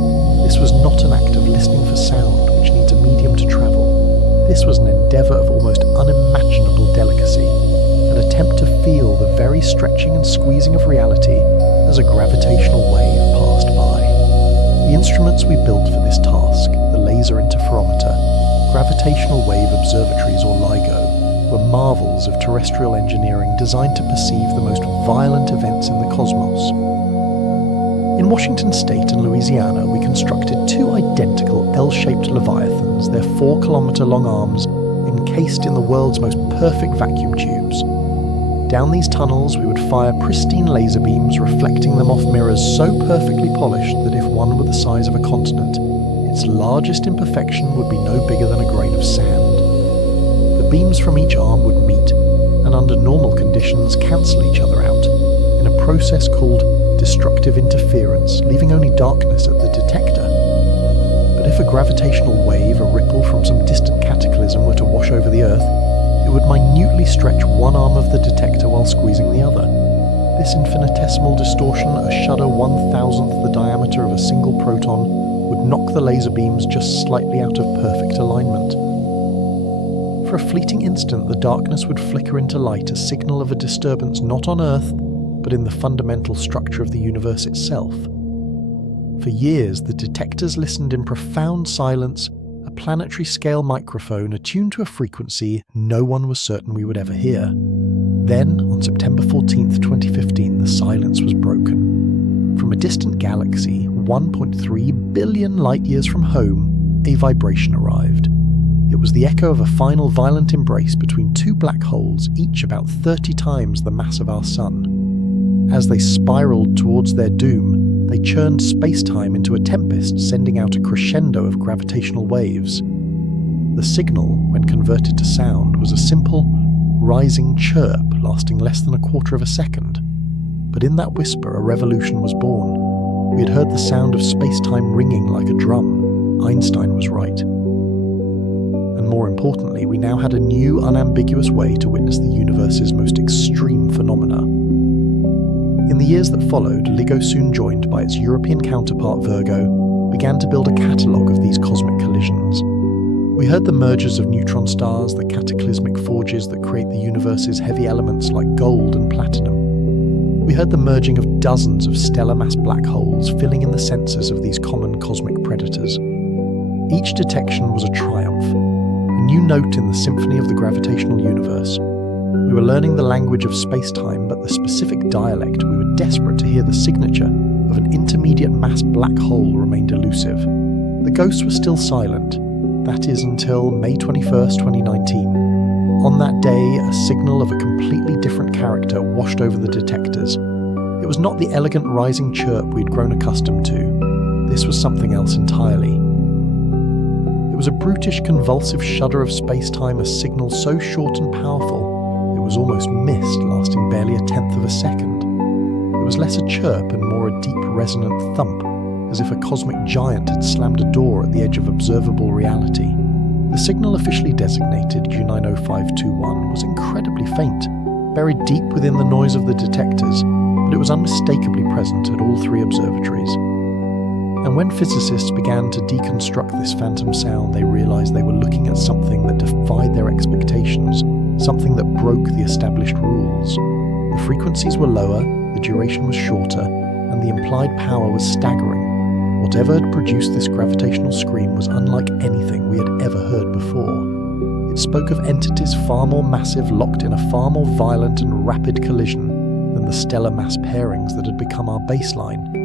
This was not an act of listening for sound, which needs a medium to travel. This was an endeavour of almost unimaginable delicacy, an attempt to feel the very stretching and squeezing of reality as a gravitational wave passed by. The instruments we built for this task, the laser interferometer, gravitational wave observatories or LIGO, were marvels of terrestrial engineering designed to perceive the most violent events in the cosmos. In Washington State and Louisiana, we constructed two identical L-shaped leviathans, their 4-kilometre-long arms encased in the world's most perfect vacuum tubes. Down these tunnels, we would fire pristine laser beams, reflecting them off mirrors so perfectly polished that if one were the size of a continent, its largest imperfection would be no bigger than a grain of sand. The beams from each arm would meet, and under normal conditions cancel each other out, in a process called destructive interference, leaving only darkness at the detector. But if a gravitational wave, a ripple from some distant cataclysm, were to wash over the Earth, it would minutely stretch one arm of the detector while squeezing the other. This infinitesimal distortion, a shudder 1,000th the diameter of a single proton, would knock the laser beams just slightly out of perfect alignment. For a fleeting instant, the darkness would flicker into light, a signal of a disturbance not on Earth, but in the fundamental structure of the universe itself. For years, the detectors listened in profound silence, a planetary-scale microphone attuned to a frequency no one was certain we would ever hear. Then, on September 14, 2015, the silence was broken. From a distant galaxy, 1.3 billion light-years from home, a vibration arrived. It was the echo of a final violent embrace between two black holes, each about 30 times the mass of our Sun. As they spiraled towards their doom, they churned space-time into a tempest, sending out a crescendo of gravitational waves. The signal, when converted to sound, was a simple, rising chirp lasting less than a quarter of a second. But in that whisper, a revolution was born. We had heard the sound of space-time ringing like a drum. Einstein was right. And more importantly, we now had a new, unambiguous way to witness the universe's most extreme phenomena. In the years that followed, LIGO, soon joined by its European counterpart Virgo, began to build a catalogue of these cosmic collisions. We heard the mergers of neutron stars, the cataclysmic forges that create the universe's heavy elements like gold and platinum. We heard the merging of dozens of stellar mass black holes, filling in the centers of these common cosmic predators. Each detection was a triumph, a new note in the symphony of the gravitational universe. We were learning the language of space-time, but the specific dialect we were desperate to hear the signature of an intermediate mass black hole remained elusive. The ghosts were still silent. That is until May 21st, 2019. On that day, a signal of a completely different character washed over the detectors. It was not the elegant rising chirp we'd grown accustomed to. This was something else entirely. It was a brutish, convulsive shudder of space-time, a signal so short and powerful it was almost mist, lasting barely a tenth of a second. It was less a chirp and more a deep, resonant thump, as if a cosmic giant had slammed a door at the edge of observable reality. The signal, officially designated Q90521, was incredibly faint, buried deep within the noise of the detectors, but it was unmistakably present at all three observatories. And when physicists began to deconstruct this phantom sound, they realized they were looking at something that defied their expectations, something that broke the established rules. The frequencies were lower, the duration was shorter, and the implied power was staggering. Whatever had produced this gravitational scream was unlike anything we had ever heard before. It spoke of entities far more massive, locked in a far more violent and rapid collision than the stellar mass pairings that had become our baseline.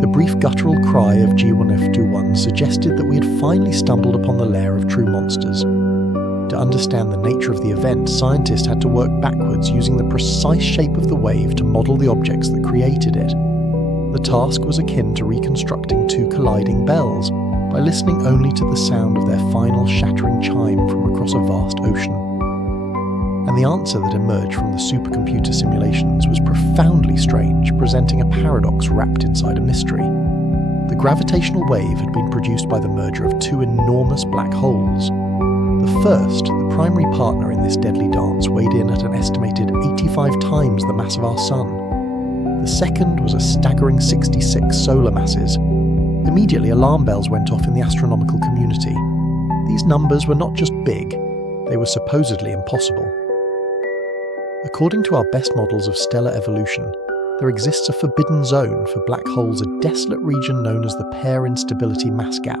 The brief guttural cry of G1F21 suggested that we had finally stumbled upon the lair of true monsters. To understand the nature of the event, scientists had to work backwards, using the precise shape of the wave to model the objects that created it. The task was akin to reconstructing two colliding bells, by listening only to the sound of their final shattering chime from across a vast ocean. And the answer that emerged from the supercomputer simulations was profoundly strange, presenting a paradox wrapped inside a mystery. The gravitational wave had been produced by the merger of two enormous black holes. The first, the primary partner in this deadly dance, weighed in at an estimated 85 times the mass of our Sun. The second was a staggering 66 solar masses. Immediately, alarm bells went off in the astronomical community. These numbers were not just big, they were supposedly impossible. According to our best models of stellar evolution, there exists a forbidden zone for black holes, a desolate region known as the pair instability mass gap.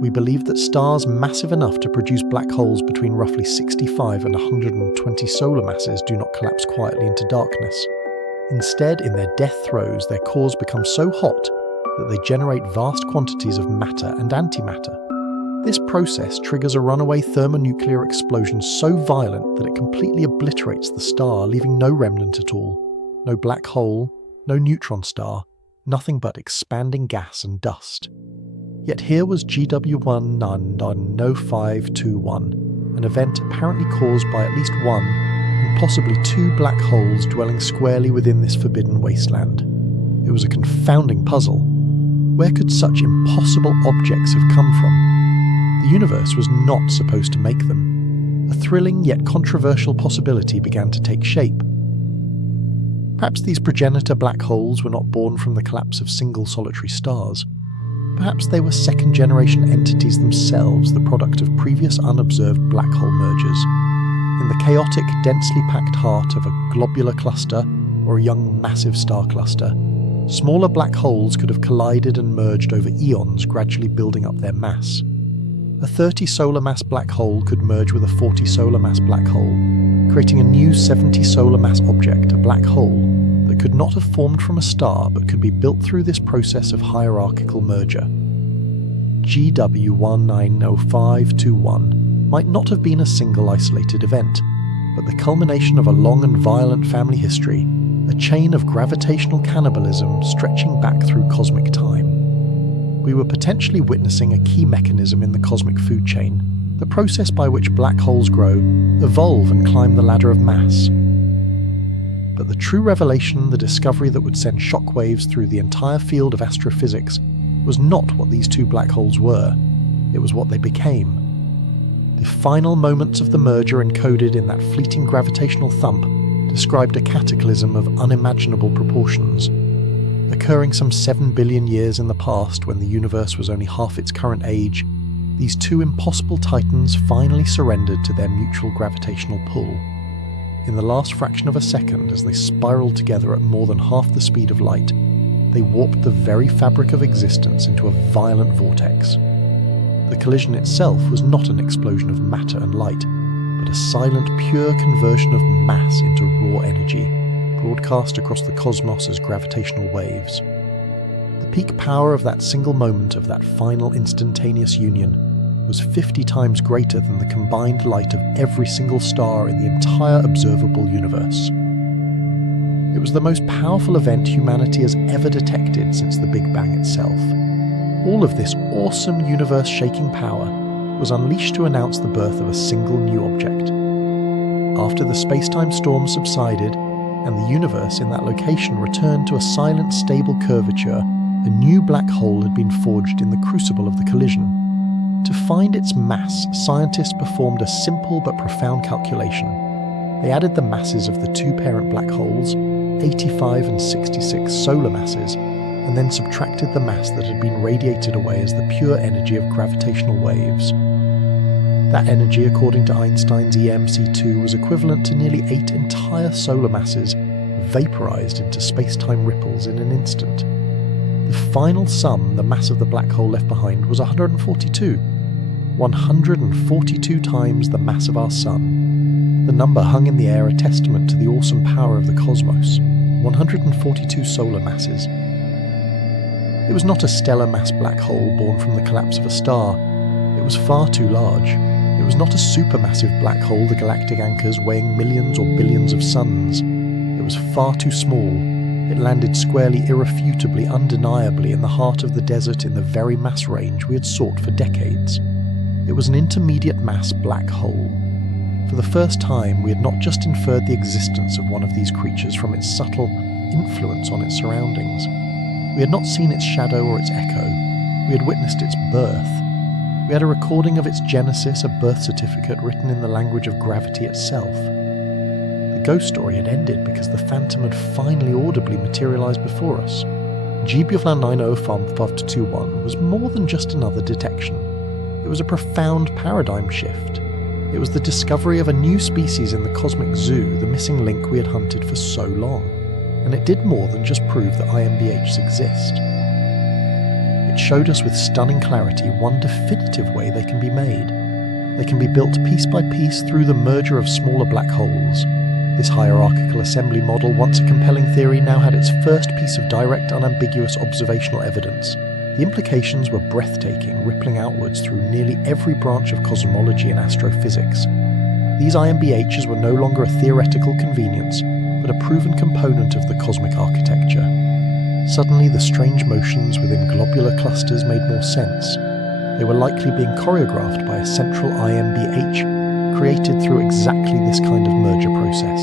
We believe that stars massive enough to produce black holes between roughly 65 and 120 solar masses do not collapse quietly into darkness. Instead, in their death throes, their cores become so hot that they generate vast quantities of matter and antimatter. This process triggers a runaway thermonuclear explosion so violent that it completely obliterates the star, leaving no remnant at all. No black hole, no neutron star, nothing but expanding gas and dust. Yet here was GW190521, an event apparently caused by at least one, and possibly two black holes dwelling squarely within this forbidden wasteland. It was a confounding puzzle. Where could such impossible objects have come from? The universe was not supposed to make them. A thrilling yet controversial possibility began to take shape. Perhaps these progenitor black holes were not born from the collapse of single solitary stars. Perhaps they were second-generation entities themselves, the product of previous unobserved black hole mergers. In the chaotic, densely packed heart of a globular cluster or a young massive star cluster, smaller black holes could have collided and merged over eons, gradually building up their mass. A 30 solar mass black hole could merge with a 40 solar mass black hole, creating a new 70 solar mass object, a black hole, that could not have formed from a star but could be built through this process of hierarchical merger. GW190521 might not have been a single isolated event, but the culmination of a long and violent family history, a chain of gravitational cannibalism stretching back through cosmic time. We were potentially witnessing a key mechanism in the cosmic food chain, the process by which black holes grow, evolve and climb the ladder of mass. But the true revelation, the discovery that would send shockwaves through the entire field of astrophysics, was not what these two black holes were, it was what they became. The final moments of the merger encoded in that fleeting gravitational thump described a cataclysm of unimaginable proportions. Occurring some 7 billion years in the past when the universe was only half its current age, these two impossible titans finally surrendered to their mutual gravitational pull. In the last fraction of a second, as they spiraled together at more than half the speed of light, they warped the very fabric of existence into a violent vortex. The collision itself was not an explosion of matter and light, but a silent, pure conversion of mass into raw energy, broadcast across the cosmos as gravitational waves. The peak power of that single moment of that final instantaneous union was 50 times greater than the combined light of every single star in the entire observable universe. It was the most powerful event humanity has ever detected since the Big Bang itself. All of this awesome universe-shaking power was unleashed to announce the birth of a single new object. After the space-time storm subsided, and the universe in that location returned to a silent, stable curvature, a new black hole had been forged in the crucible of the collision. To find its mass, scientists performed a simple but profound calculation. They added the masses of the two parent black holes, 85 and 66 solar masses, and then subtracted the mass that had been radiated away as the pure energy of gravitational waves. That energy, according to Einstein's EMC2, was equivalent to nearly 8 entire solar masses vaporized into space-time ripples in an instant. The final sum, the mass of the black hole left behind, was 142. 142 times the mass of our Sun. The number hung in the air, a testament to the awesome power of the cosmos. 142 solar masses. It was not a stellar mass black hole born from the collapse of a star. It was far too large. It was not a supermassive black hole, the galactic anchors weighing millions or billions of suns. It was far too small. It landed squarely, irrefutably, undeniably in the heart of the desert in the very mass range we had sought for decades. It was an intermediate mass black hole. For the first time, we had not just inferred the existence of one of these creatures from its subtle influence on its surroundings. We had not seen its shadow or its echo. We had witnessed its birth. We had a recording of its genesis, a birth certificate written in the language of gravity itself. The ghost story had ended because the phantom had finally audibly materialized before us. GW190521 was more than just another detection. It was a profound paradigm shift. It was the discovery of a new species in the cosmic zoo, the missing link we had hunted for so long. And it did more than just prove that IMBHs exist. It showed us with stunning clarity one definitive way they can be made. They can be built piece by piece through the merger of smaller black holes. This hierarchical assembly model, once a compelling theory, now had its first piece of direct, unambiguous observational evidence. The implications were breathtaking, rippling outwards through nearly every branch of cosmology and astrophysics. These IMBHs were no longer a theoretical convenience, but a proven component of the cosmic architecture. Suddenly, the strange motions within globular clusters made more sense. They were likely being choreographed by a central IMBH, created through exactly this kind of merger process.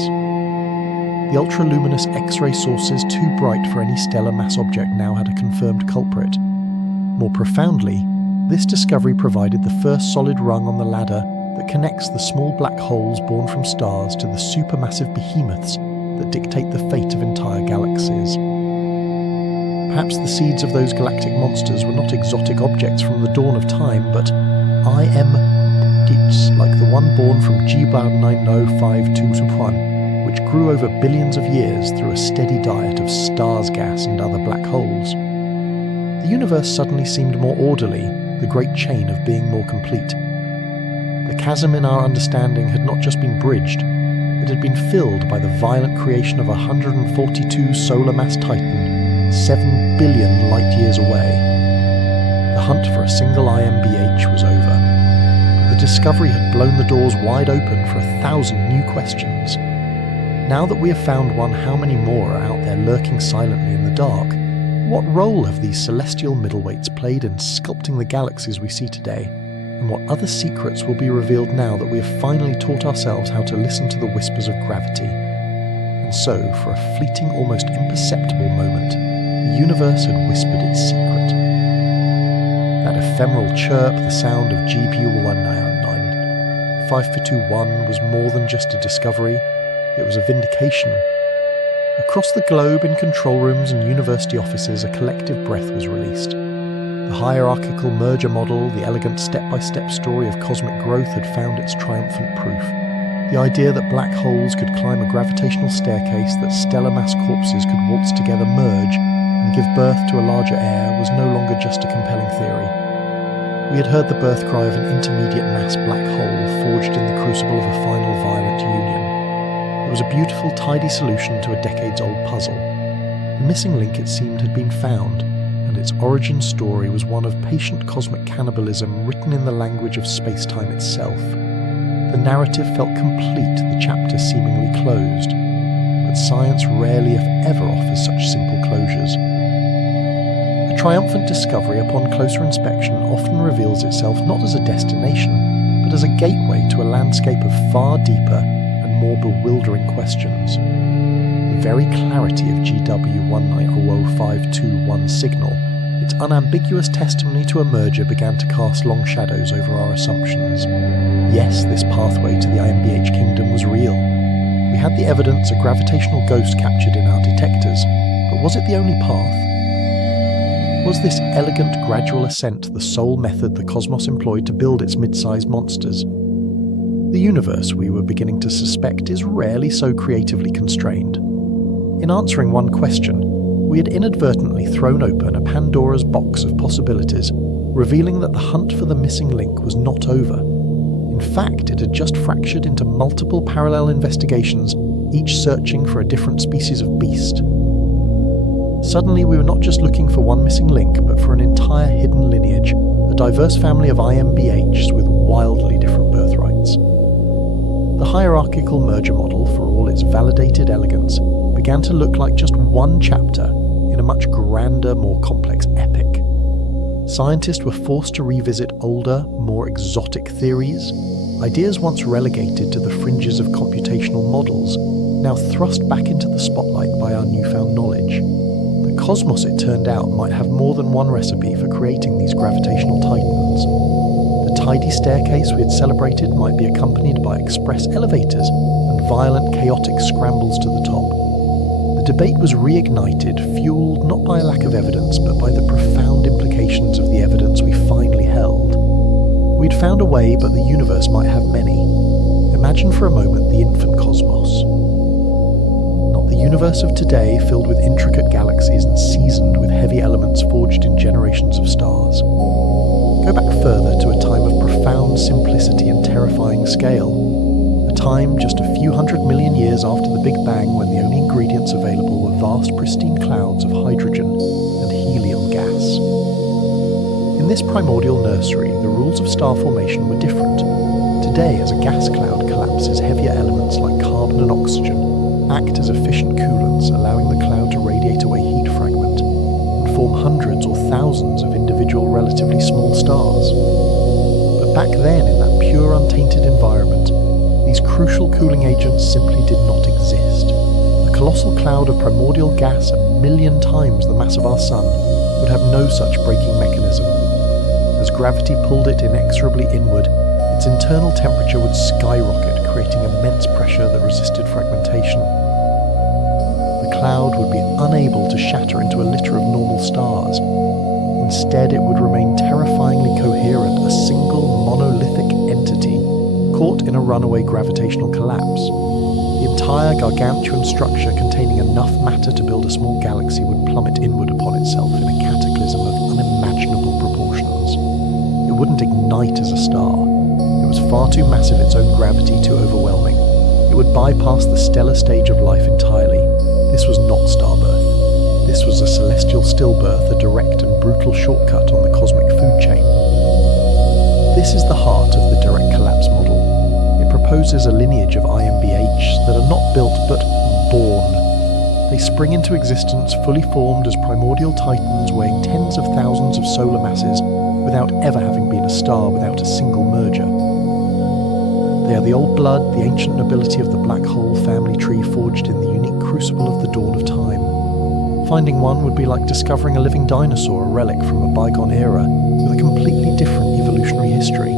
The ultra-luminous X-ray sources too bright for any stellar mass object now had a confirmed culprit. More profoundly, this discovery provided the first solid rung on the ladder that connects the small black holes born from stars to the supermassive behemoths that dictate the fate of entire galaxies. Perhaps the seeds of those galactic monsters were not exotic objects from the dawn of time, but IMBHs like the one born from G-Bar 905221, which grew over billions of years through a steady diet of stars gas and other black holes. The universe suddenly seemed more orderly, the great chain of being more complete. The chasm in our understanding had not just been bridged, it had been filled by the violent creation of a 142 solar mass titan, 7 billion light-years away. The hunt for a single IMBH was over, but the discovery had blown the doors wide open for 1,000 new questions. Now that we have found one, how many more are out there lurking silently in the dark? What role have these celestial middleweights played in sculpting the galaxies we see today? And what other secrets will be revealed now that we have finally taught ourselves how to listen to the whispers of gravity? And so, for a fleeting, almost imperceptible moment, the universe had whispered its secret. That ephemeral chirp, the sound of GPU 199, 5421 was more than just a discovery, it was a vindication. Across the globe, in control rooms and university offices, a collective breath was released. The hierarchical merger model, the elegant step-by-step story of cosmic growth had found its triumphant proof. The idea that black holes could climb a gravitational staircase, that stellar mass corpses could waltz together, merge, and give birth to a larger heir was no longer just a compelling theory. We had heard the birth cry of an intermediate mass black hole forged in the crucible of a final violent union. It was a beautiful, tidy solution to a decades-old puzzle. The missing link, it seemed, had been found, and its origin story was one of patient cosmic cannibalism written in the language of space-time itself. The narrative felt complete, the chapter seemingly closed, but science rarely, if ever, offers such simple closures. A triumphant discovery upon closer inspection often reveals itself not as a destination, but as a gateway to a landscape of far deeper and more bewildering questions. The very clarity of GW1900521 signal, its unambiguous testimony to a merger, began to cast long shadows over our assumptions. Yes, this pathway to the IMBH kingdom was real. We had the evidence, a gravitational ghost captured in our detectors, but was it the only path? Was this elegant, gradual ascent the sole method the cosmos employed to build its mid-sized monsters? The universe, we were beginning to suspect, is rarely so creatively constrained. In answering one question, we had inadvertently thrown open a Pandora's box of possibilities, revealing that the hunt for the missing link was not over. In fact, it had just fractured into multiple parallel investigations, each searching for a different species of beast. Suddenly, we were not just looking for one missing link, but for an entire hidden lineage, a diverse family of IMBHs with wildly different birthrights. The hierarchical merger model, for all its validated elegance, began to look like just one chapter in a much grander, more complex epic. Scientists were forced to revisit older, more exotic theories, ideas once relegated to the fringes of computational models, now thrust back into the spotlight by our newfound knowledge. The cosmos, it turned out, might have more than one recipe for creating these gravitational titans. The tidy staircase we had celebrated might be accompanied by express elevators and violent, chaotic scrambles to the top. The debate was reignited, fueled not by a lack of evidence, but by the profound implications of the evidence we finally held. We'd found a way, but the universe might have many. Imagine for a moment the infant cosmos. Not the universe of today, filled with intricate galaxies and seasoned with heavy elements forged in generations of stars. Go back further to a time of profound simplicity and terrifying scale. A time just a few 100 million years after the Big Bang, when the only ingredients available were vast, pristine clouds of hydrogen and helium gas. this primordial nursery, the rules of star formation were different. Today, as a gas cloud collapses, heavier elements like carbon and oxygen act as efficient coolants, allowing the cloud to radiate away heat fragment and form hundreds or thousands of individual relatively small stars. But back then, in that pure, untainted environment, these crucial cooling agents simply did not exist. A colossal cloud of primordial gas 1,000,000 times the mass of our Sun would have no such braking mechanism. As gravity pulled it inexorably inward, its internal temperature would skyrocket, creating immense pressure that resisted fragmentation. The cloud would be unable to shatter into a litter of normal stars. Instead, it would remain terrifyingly coherent, a single monolithic entity caught in a runaway gravitational collapse. The entire gargantuan structure, containing enough matter to build a small galaxy, would plummet inward upon itself in a cataclysm of unimaginable proportions. It wouldn't ignite as a star. It was far too massive, its own gravity too overwhelming. It would bypass the stellar stage of life entirely. This was not starbirth. This was a celestial stillbirth, a direct and brutal shortcut on the cosmic food chain. This is the heart of the direct collapse model. It proposes a lineage of IMBH that are not built but born. They spring into existence fully formed as primordial titans weighing tens of thousands of solar masses without ever having been a star, without a single merger. They are the old blood, the ancient nobility of the black hole family tree forged in the unique crucible of the dawn of time. Finding one would be like discovering a living dinosaur, a relic from a bygone era, with a completely different evolutionary history.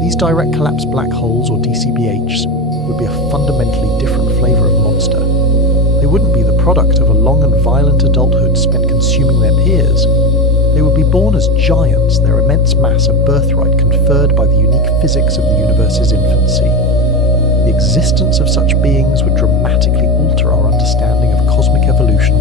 These direct collapse black holes, or DCBHs, would be a fundamentally different flavour of monster. They wouldn't be the product of a long and violent adulthood spent consuming their peers. They would be born as giants, their immense mass a birthright conferred by the unique physics of the universe's infancy. The existence of such beings would dramatically alter our understanding of cosmic evolution,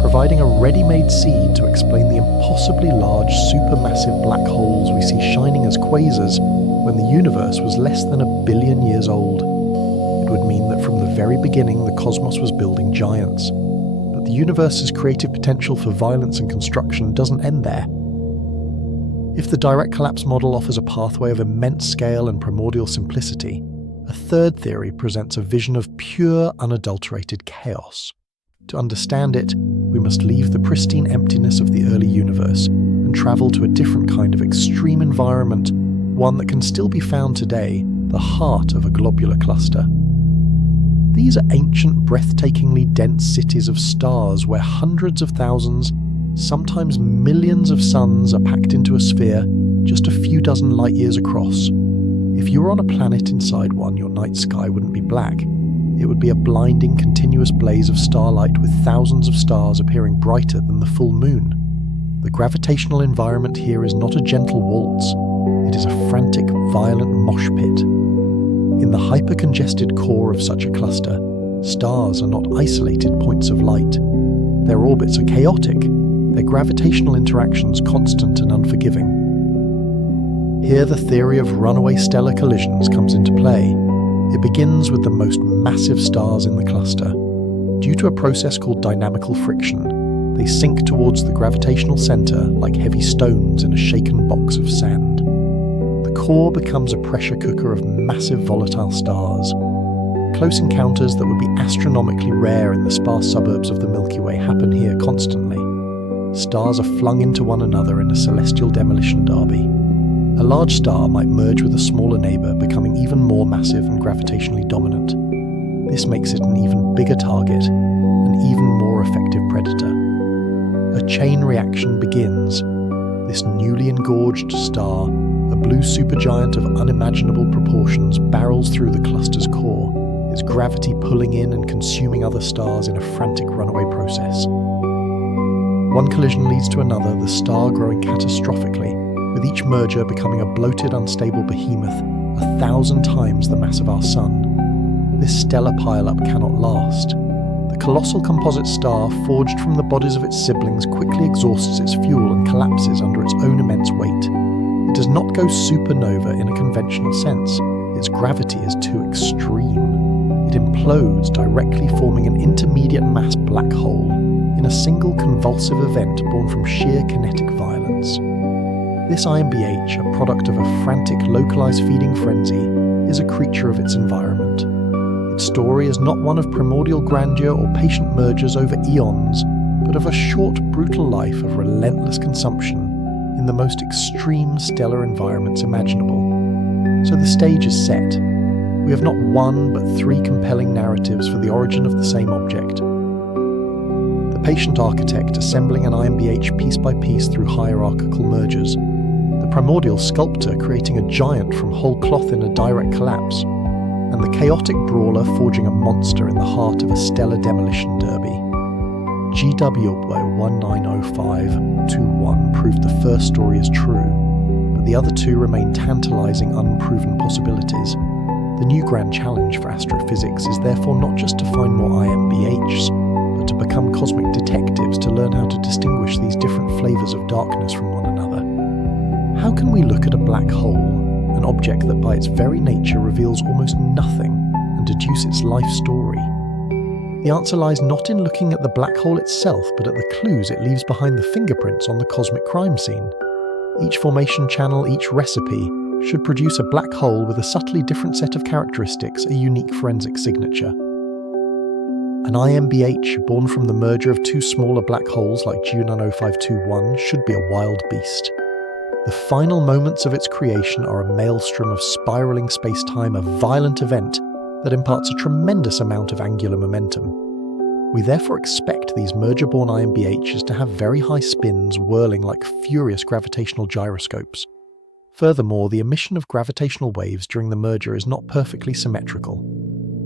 providing a ready-made seed to explain the impossibly large supermassive black holes we see shining as quasars when the universe was less than 1 billion years old. It would mean that from the very beginning the cosmos was building giants. But the universe's creative potential for violence and construction doesn't end there. If the direct collapse model offers a pathway of immense scale and primordial simplicity, a third theory presents a vision of pure, unadulterated chaos. To understand it, we must leave the pristine emptiness of the early universe and travel to a different kind of extreme environment, one that can still be found today, the heart of a globular cluster. These are ancient, breathtakingly dense cities of stars where hundreds of thousands, sometimes millions of suns are packed into a sphere just a few dozen light years across. If you were on a planet inside one, your night sky wouldn't be black. It would be a blinding, continuous blaze of starlight with thousands of stars appearing brighter than the full moon. The gravitational environment here is not a gentle waltz. It is a frantic, violent mosh pit. In the hyper-congested core of such a cluster, stars are not isolated points of light. Their orbits are chaotic, their gravitational interactions constant and unforgiving. Here the theory of runaway stellar collisions comes into play. It begins with the most massive stars in the cluster. Due to a process called dynamical friction, they sink towards the gravitational center like heavy stones in a shaken box of sand. The core becomes a pressure cooker of massive volatile stars. Close encounters that would be astronomically rare in the sparse suburbs of the Milky Way happen here constantly. Stars are flung into one another in a celestial demolition derby. A large star might merge with a smaller neighbour, becoming even more massive and gravitationally dominant. This makes it an even bigger target, an even more effective predator. A chain reaction begins. This newly engorged star, a blue supergiant of unimaginable proportions, barrels through the cluster's core, its gravity pulling in and consuming other stars in a frantic runaway process. One collision leads to another, the star growing catastrophically, with each merger becoming a bloated, unstable behemoth 1,000 times the mass of our Sun. This stellar pile-up cannot last. The colossal composite star, forged from the bodies of its siblings, quickly exhausts its fuel and collapses under its own immense weight. It does not go supernova in a conventional sense. Its gravity is too extreme. It implodes, directly forming an intermediate mass black hole in a single convulsive event born from sheer kinetic violence. This IMBH, a product of a frantic localized feeding frenzy, is a creature of its environment. Its story is not one of primordial grandeur or patient mergers over eons, but of a short, brutal life of relentless consumption in the most extreme stellar environments imaginable. So the stage is set. We have not one, but three compelling narratives for the origin of the same object. The patient architect assembling an IMBH piece by piece through hierarchical mergers. The primordial sculptor creating a giant from whole cloth in a direct collapse. And the chaotic brawler forging a monster in the heart of a stellar demolition derby. GW1905-21 proved the first story is true, but the other two remain tantalizing, unproven possibilities. The new grand challenge for astrophysics is therefore not just to find more IMBHs, but to become cosmic detectives to learn how to distinguish these different flavors of darkness from one another. How can we look at a black hole, an object that by its very nature reveals almost nothing, and deduce its life story? The answer lies not in looking at the black hole itself, but at the clues it leaves behind the fingerprints on the cosmic crime scene. Each formation channel, each recipe, should produce a black hole with a subtly different set of characteristics, a unique forensic signature. An IMBH born from the merger of two smaller black holes like GW90521 should be a wild beast. The final moments of its creation are a maelstrom of spiraling space-time, a violent event that imparts a tremendous amount of angular momentum. We therefore expect these merger-born IMBHs to have very high spins whirling like furious gravitational gyroscopes. Furthermore, the emission of gravitational waves during the merger is not perfectly symmetrical.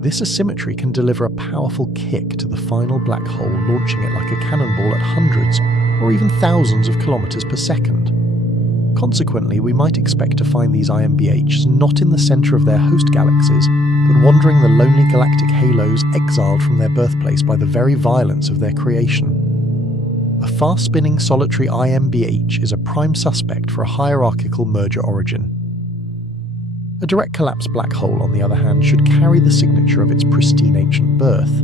This asymmetry can deliver a powerful kick to the final black hole, launching it like a cannonball at hundreds or even thousands of kilometers per second. Consequently, we might expect to find these IMBHs not in the center of their host galaxies, but wandering the lonely galactic halos exiled from their birthplace by the very violence of their creation. A fast-spinning solitary IMBH is a prime suspect for a hierarchical merger origin. A direct collapse black hole, on the other hand, should carry the signature of its pristine ancient birth.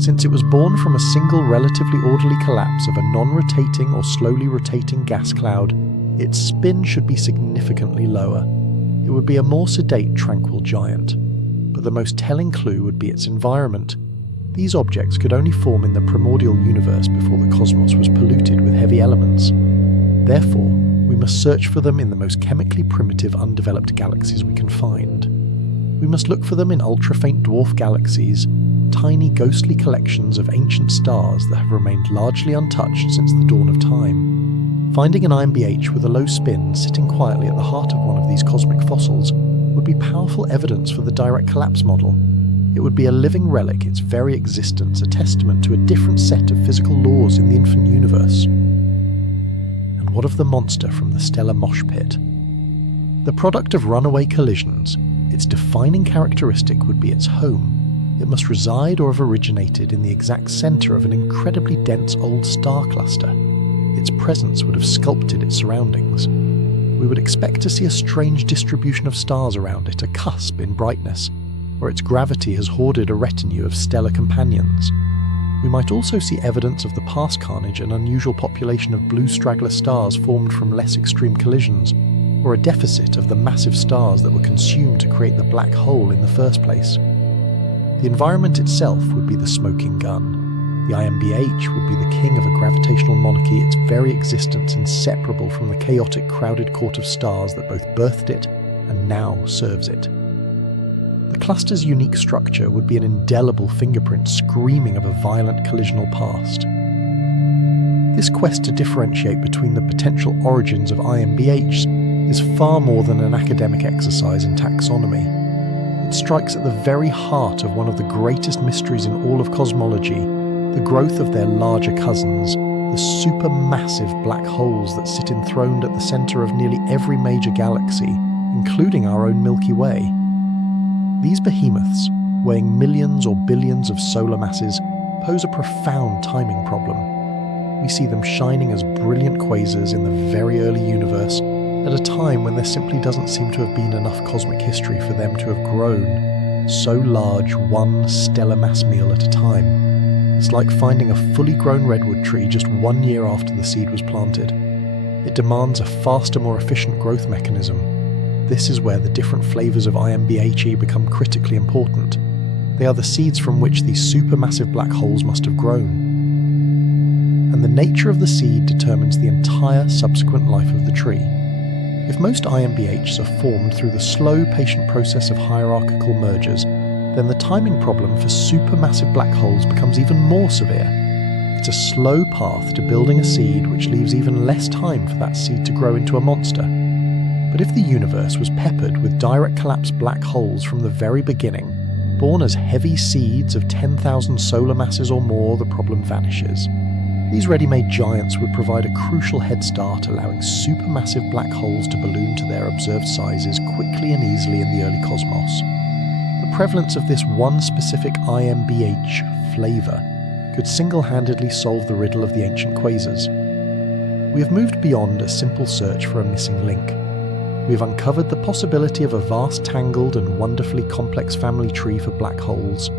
Since it was born from a single relatively orderly collapse of a non-rotating or slowly rotating gas cloud, its spin should be significantly lower. It would be a more sedate, tranquil giant. But the most telling clue would be its environment. These objects could only form in the primordial universe before the cosmos was polluted with heavy elements. Therefore, we must search for them in the most chemically primitive, undeveloped galaxies we can find. We must look for them in ultra-faint dwarf galaxies, tiny ghostly collections of ancient stars that have remained largely untouched since the dawn of time. Finding an IMBH with a low spin sitting quietly at the heart of one of these cosmic fossils would be powerful evidence for the direct collapse model. It would be a living relic, its very existence a testament to a different set of physical laws in the infant universe. And what of the monster from the stellar mosh pit? The product of runaway collisions, its defining characteristic would be its home. It must reside or have originated in the exact center of an incredibly dense old star cluster. Its presence would have sculpted its surroundings. We would expect to see a strange distribution of stars around it, a cusp in brightness, or its gravity has hoarded a retinue of stellar companions. We might also see evidence of the past carnage, an unusual population of blue straggler stars formed from less extreme collisions, or a deficit of the massive stars that were consumed to create the black hole in the first place. The environment itself would be the smoking gun. The IMBH would be the king of a gravitational monarchy, its very existence inseparable from the chaotic, crowded court of stars that both birthed it and now serves it. The cluster's unique structure would be an indelible fingerprint screaming of a violent collisional past. This quest to differentiate between the potential origins of IMBHs is far more than an academic exercise in taxonomy. It strikes at the very heart of one of the greatest mysteries in all of cosmology, the growth of their larger cousins, the supermassive black holes that sit enthroned at the center of nearly every major galaxy, including our own Milky Way. These behemoths, weighing millions or billions of solar masses, pose a profound timing problem. We see them shining as brilliant quasars in the very early universe, at a time when there simply doesn't seem to have been enough cosmic history for them to have grown so large, one stellar mass meal at a time. It's like finding a fully grown redwood tree just 1 year after the seed was planted. It demands a faster, more efficient growth mechanism. This is where the different flavors of IMBHE become critically important. They are the seeds from which these supermassive black holes must have grown. And the nature of the seed determines the entire subsequent life of the tree. If most IMBHs are formed through the slow, patient process of hierarchical mergers, then the timing problem for supermassive black holes becomes even more severe. It's a slow path to building a seed which leaves even less time for that seed to grow into a monster. But if the universe was peppered with direct collapse black holes from the very beginning, born as heavy seeds of 10,000 solar masses or more, the problem vanishes. These ready-made giants would provide a crucial head start, allowing supermassive black holes to balloon to their observed sizes quickly and easily in the early cosmos. The prevalence of this one specific IMBH flavor could single-handedly solve the riddle of the ancient quasars. We have moved beyond a simple search for a missing link. We have uncovered the possibility of a vast, tangled and wonderfully complex family tree for black holes.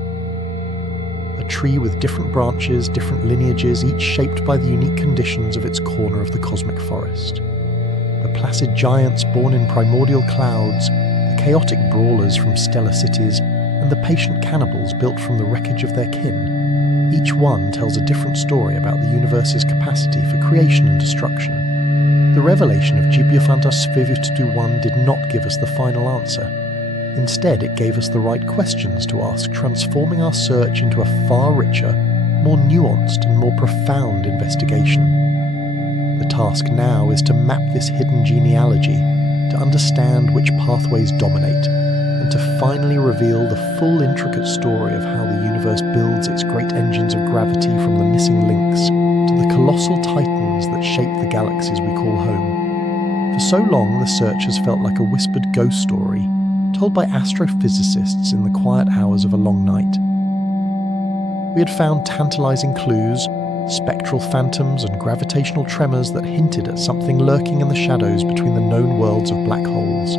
A tree with different branches, different lineages, each shaped by the unique conditions of its corner of the cosmic forest. The placid giants born in primordial clouds, the chaotic brawlers from stellar cities, and the patient cannibals built from the wreckage of their kin. Each one tells a different story about the universe's capacity for creation and destruction. The revelation of Gibiofantas Vivutudu did not give us the final answer. Instead, it gave us the right questions to ask, transforming our search into a far richer, more nuanced and more profound investigation. The task now is to map this hidden genealogy, to understand which pathways dominate, and to finally reveal the full intricate story of how the universe builds its great engines of gravity from the missing links to the colossal titans that shape the galaxies we call home. For so long, the search has felt like a whispered ghost story, told by astrophysicists in the quiet hours of a long night. We had found tantalizing clues, spectral phantoms and gravitational tremors that hinted at something lurking in the shadows between the known worlds of black holes.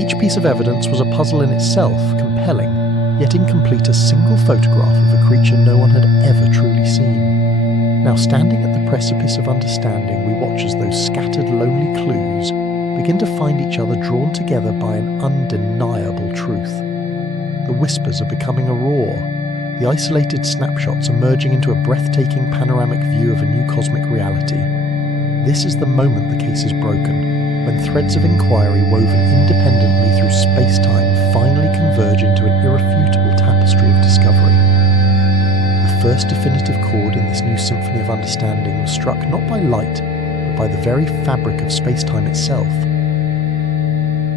Each piece of evidence was a puzzle in itself, compelling, yet incomplete, a single photograph of a creature no one had ever truly seen. Now, standing at the precipice of understanding, we watch as those scattered, lonely clues begin to find each other drawn together by an undeniable truth. The whispers are becoming a roar, the isolated snapshots emerging into a breathtaking panoramic view of a new cosmic reality. This is the moment the case is broken, when threads of inquiry woven independently through space-time finally converge into an irrefutable tapestry of discovery. The first definitive chord in this new symphony of understanding was struck not by light, by the very fabric of space-time itself.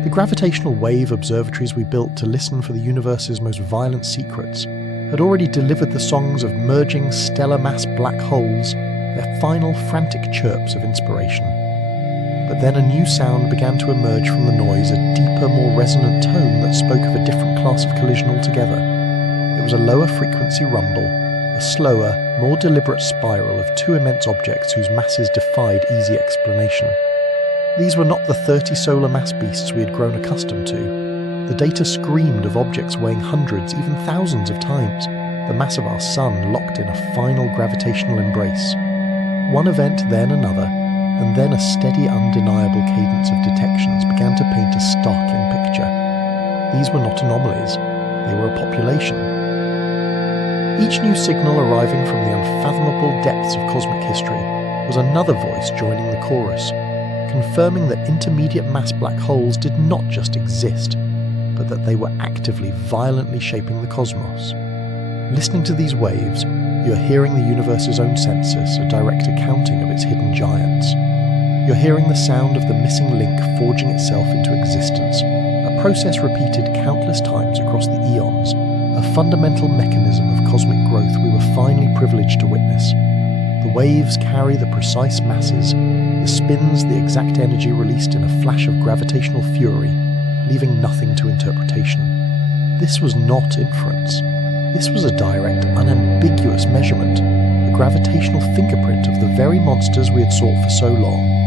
The gravitational wave observatories we built to listen for the universe's most violent secrets had already delivered the songs of merging stellar mass black holes, their final frantic chirps of inspiration. But then a new sound began to emerge from the noise, a deeper, more resonant tone that spoke of a different class of collision altogether. It was a lower frequency rumble, a slower, more deliberate spiral of two immense objects whose masses defied easy explanation. These were not the 30 solar mass beasts we had grown accustomed to. The data screamed of objects weighing hundreds, even thousands of times the mass of our sun, locked in a final gravitational embrace. One event, then another, and then a steady, undeniable cadence of detections began to paint a startling picture. These were not anomalies, they were a population. Each new signal arriving from the unfathomable depths of cosmic history was another voice joining the chorus, confirming that intermediate mass black holes did not just exist, but that they were actively, violently shaping the cosmos. Listening to these waves, you are hearing the universe's own census, a direct accounting of its hidden giants. You're hearing the sound of the missing link forging itself into existence, a process repeated countless times across the eons, a fundamental mechanism of cosmic growth we were finally privileged to witness. The waves carry the precise masses, the spins the exact energy released in a flash of gravitational fury, leaving nothing to interpretation. This was not inference. This was a direct, unambiguous measurement, a gravitational fingerprint of the very monsters we had sought for so long.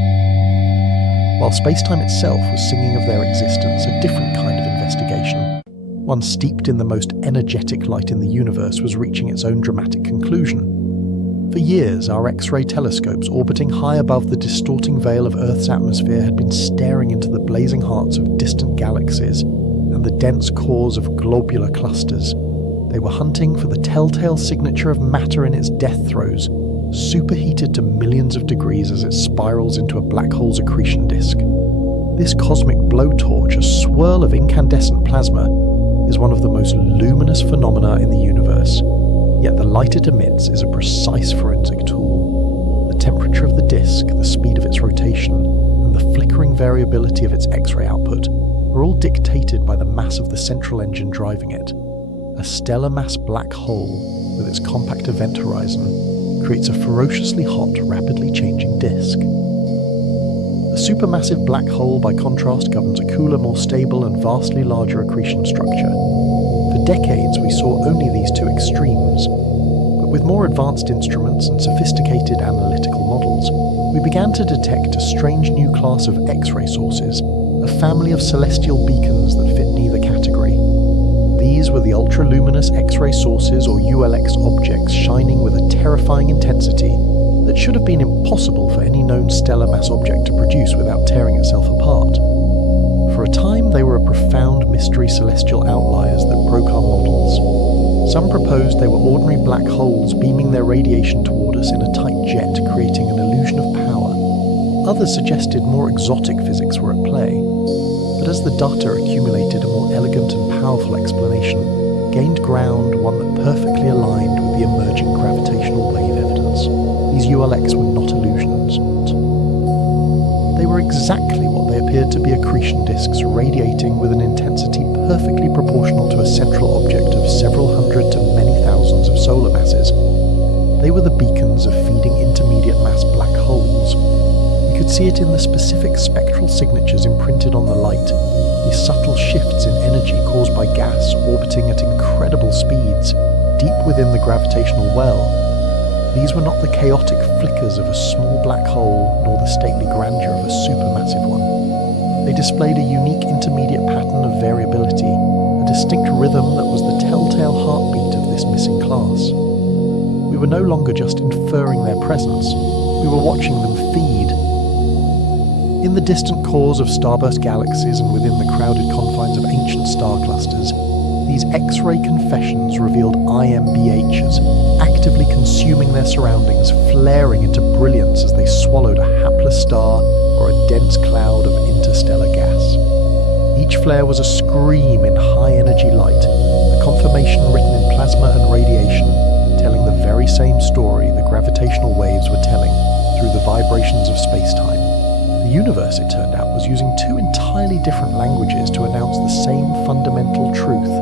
While space-time itself was singing of their existence, a different kind of investigation, one steeped in the most energetic light in the universe, was reaching its own dramatic conclusion. For years, our X-ray telescopes orbiting high above the distorting veil of Earth's atmosphere had been staring into the blazing hearts of distant galaxies and the dense cores of globular clusters. They were hunting for the telltale signature of matter in its death throes, superheated to millions of degrees as it spirals into a black hole's accretion disk. This cosmic blowtorch, a swirl of incandescent plasma, is one of the most luminous phenomena in the universe. Yet the light it emits is a precise forensic tool. The temperature of the disk, the speed of its rotation, and the flickering variability of its X-ray output are all dictated by the mass of the central engine driving it. A stellar mass black hole, with its compact event horizon, creates a ferociously hot, rapidly changing disk. A supermassive black hole, by contrast, governs a cooler, more stable, and vastly larger accretion structure. For decades, we saw only these two extremes. But with more advanced instruments and sophisticated analytical models, we began to detect a strange new class of X-ray sources, a family of celestial beacons that fit neither category. These were the ultra-luminous X-ray sources, or ULX objects, shining with a terrifying intensity that should have been impossible for any known stellar mass object to produce without tearing itself apart. For a time, they were a profound mystery celestial outliers that broke our models. Some proposed they were ordinary black holes beaming their radiation toward us in a tight jet, creating an illusion of power. Others suggested more exotic physics were at play. But as the data accumulated, a more elegant and powerful explanation gained ground, one that perfectly aligned with the emerging gravitational wave evidence. These ULX were not illusions. They were exactly what they appeared to be: accretion disks radiating with an intensity perfectly proportional to a central object of several hundred to many thousands of solar masses. They were the beacons of feeding intermediate mass black holes. We could see it in the specific spectral signatures imprinted on the light, these subtle shifts in energy caused by gas orbiting at incredible speeds, deep within the gravitational well. These were not the chaotic flickers of a small black hole, nor the stately grandeur of a supermassive one. They displayed a unique intermediate pattern of variability, a distinct rhythm that was the telltale heartbeat of this missing class. We were no longer just inferring their presence, we were watching them feed. In the distant cores of starburst galaxies and within the crowded confines of ancient star clusters, these X-ray confessions revealed IMBHs, actively consuming their surroundings, flaring into brilliance as they swallowed a hapless star or a dense cloud of interstellar gas. Each flare was a scream in high-energy light, a confirmation written in plasma and radiation, telling the very same story the gravitational waves were telling through the vibrations of space-time. The universe, it turned out, was using two entirely different languages to announce the same fundamental truth.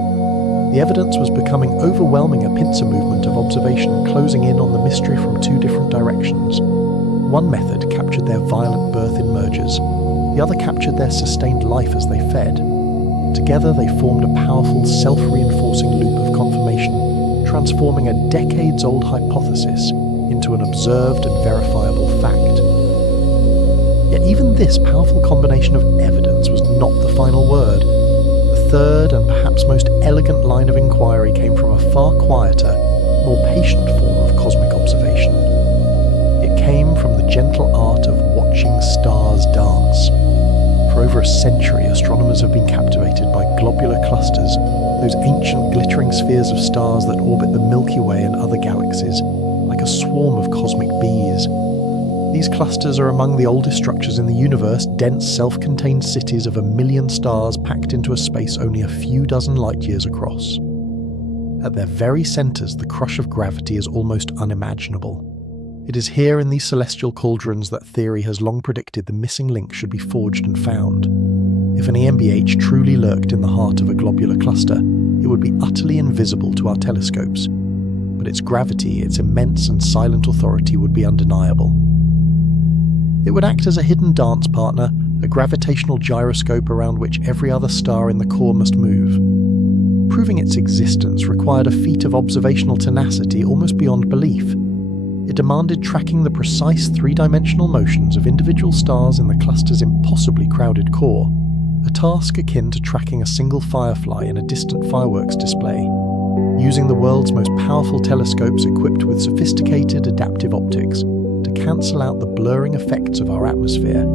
The evidence was becoming overwhelming, a pincer movement of observation closing in on the mystery from two different directions. One method captured their violent birth in mergers, the other captured their sustained life as they fed. Together they formed a powerful, self-reinforcing loop of confirmation, transforming a decades-old hypothesis into an observed and verifiable fact. Yet even this powerful combination of evidence was not the final word. The third and perhaps most elegant line of inquiry came from a far quieter, more patient form of cosmic observation. It came from the gentle art of watching stars dance. For over a century, astronomers have been captivated by globular clusters, those ancient glittering spheres of stars that orbit the Milky Way and other galaxies, like a swarm of cosmic bees. These clusters are among the oldest structures in the universe, dense, self-contained cities of 1 million stars packed into a space only a few dozen light-years across. At their very centers, the crush of gravity is almost unimaginable. It is here in these celestial cauldrons that theory has long predicted the missing link should be forged and found. If an EMBH truly lurked in the heart of a globular cluster, it would be utterly invisible to our telescopes. But its gravity, its immense and silent authority would be undeniable. It would act as a hidden dance partner, a gravitational gyroscope around which every other star in the core must move. Proving its existence required a feat of observational tenacity almost beyond belief. It demanded tracking the precise three-dimensional motions of individual stars in the cluster's impossibly crowded core, a task akin to tracking a single firefly in a distant fireworks display. using the world's most powerful telescopes equipped with sophisticated adaptive optics to cancel out the blurring effects of our atmosphere.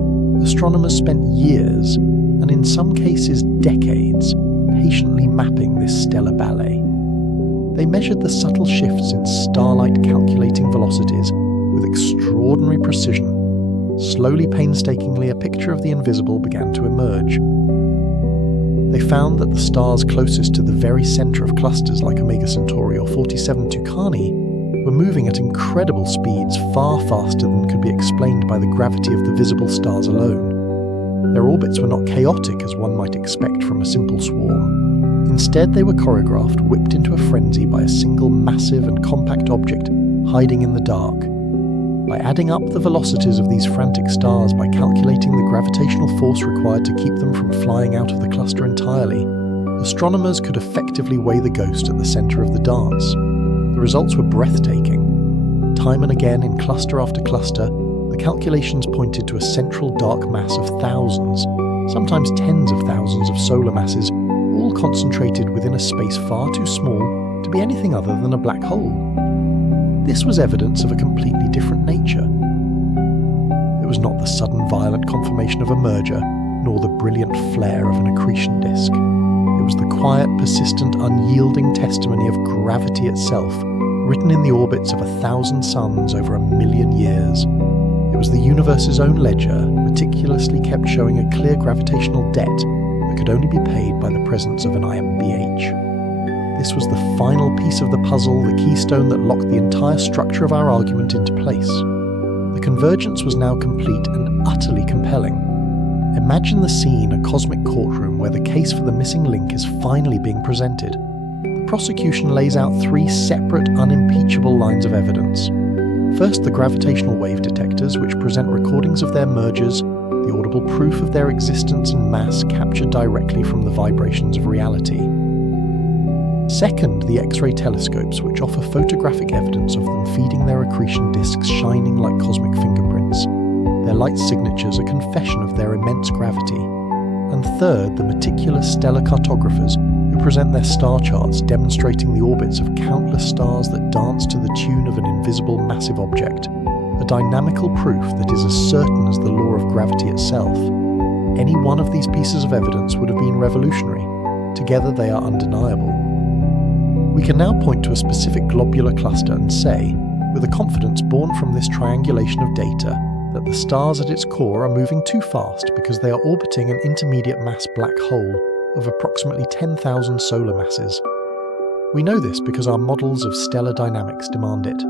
Astronomers spent years, and in some cases decades, patiently mapping this stellar ballet. They measured the subtle shifts in starlight calculating velocities with extraordinary precision. Slowly, painstakingly, a picture of the invisible began to emerge. They found that the stars closest to the very centre of clusters like Omega Centauri or 47 Tucani were moving at incredible speeds, far faster than could be explained by the gravity of the visible stars alone. Their orbits were not chaotic as one might expect from a simple swarm. Instead, they were choreographed, whipped into a frenzy by a single massive and compact object hiding in the dark. By adding up the velocities of these frantic stars by calculating the gravitational force required to keep them from flying out of the cluster entirely, astronomers could effectively weigh the ghost at the centre of the dance. The results were breathtaking. Time and again, in cluster after cluster, the calculations pointed to a central dark mass of thousands, sometimes tens of thousands of solar masses, all concentrated within a space far too small to be anything other than a black hole. This was evidence of a completely different nature. It was not the sudden violent conformation of a merger, nor the brilliant flare of an accretion disk. It was the quiet, persistent, unyielding testimony of gravity itself, written in the orbits of 1,000 suns over 1,000,000 years. It was the universe's own ledger, meticulously kept showing a clear gravitational debt that could only be paid by the presence of an IMBH. This was the final piece of the puzzle, the keystone that locked the entire structure of our argument into place. The convergence was now complete and utterly compelling. Imagine the scene, a cosmic courtroom where the case for the missing link is finally being presented. The prosecution lays out 3 separate, unimpeachable lines of evidence. First, the gravitational wave detectors, which present recordings of their mergers, the audible proof of their existence and mass captured directly from the vibrations of reality. Second, the X-ray telescopes, which offer photographic evidence of them feeding their accretion disks shining like cosmic fingerprints. Their light signatures a confession of their immense gravity. And third, the meticulous stellar cartographers, who present their star charts demonstrating the orbits of countless stars that dance to the tune of an invisible massive object, a dynamical proof that is as certain as the law of gravity itself. Any one of these pieces of evidence would have been revolutionary. Together they are undeniable. We can now point to a specific globular cluster and say, with a confidence born from this triangulation of data, that the stars at its core are moving too fast because they are orbiting an intermediate mass black hole of approximately 10,000 solar masses. We know this because our models of stellar dynamics demand it.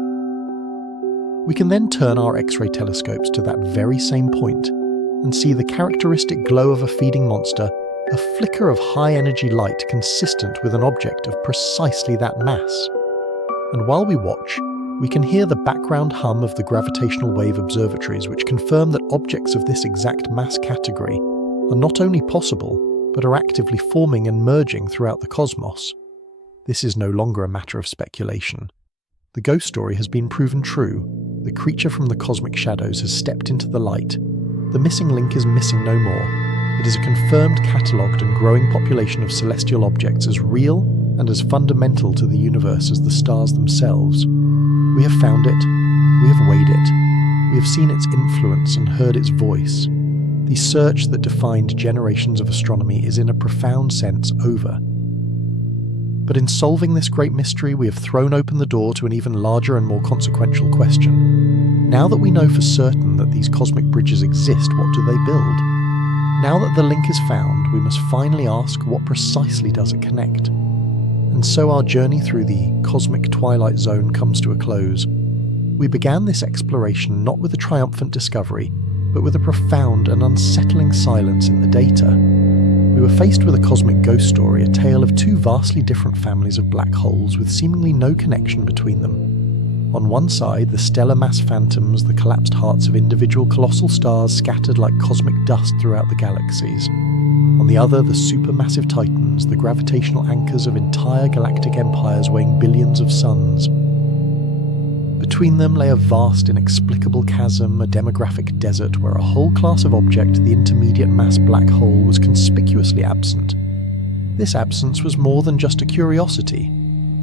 We can then turn our X-ray telescopes to that very same point and see the characteristic glow of a feeding monster, a flicker of high-energy light consistent with an object of precisely that mass. And while we watch, we can hear the background hum of the gravitational wave observatories, which confirm that objects of this exact mass category are not only possible, but are actively forming and merging throughout the cosmos. This is no longer a matter of speculation. The ghost story has been proven true. The creature from the cosmic shadows has stepped into the light. The missing link is missing no more. It is a confirmed, catalogued and growing population of celestial objects as real and as fundamental to the universe as the stars themselves. We have found it, we have weighed it, we have seen its influence and heard its voice. The search that defined generations of astronomy is in a profound sense over. But in solving this great mystery, we have thrown open the door to an even larger and more consequential question. Now that we know for certain that these cosmic bridges exist, what do they build? Now that the link is found, we must finally ask, what precisely does it connect? And so our journey through the cosmic twilight zone comes to a close. We began this exploration not with a triumphant discovery, but with a profound and unsettling silence in the data. We were faced with a cosmic ghost story, a tale of 2 vastly different families of black holes with seemingly no connection between them. On one side, the stellar mass phantoms, the collapsed hearts of individual colossal stars scattered like cosmic dust throughout the galaxies. On the other, the supermassive titans, the gravitational anchors of entire galactic empires weighing billions of suns. Between them lay a vast, inexplicable chasm, a demographic desert where a whole class of object, the intermediate mass black hole, was conspicuously absent. This absence was more than just a curiosity.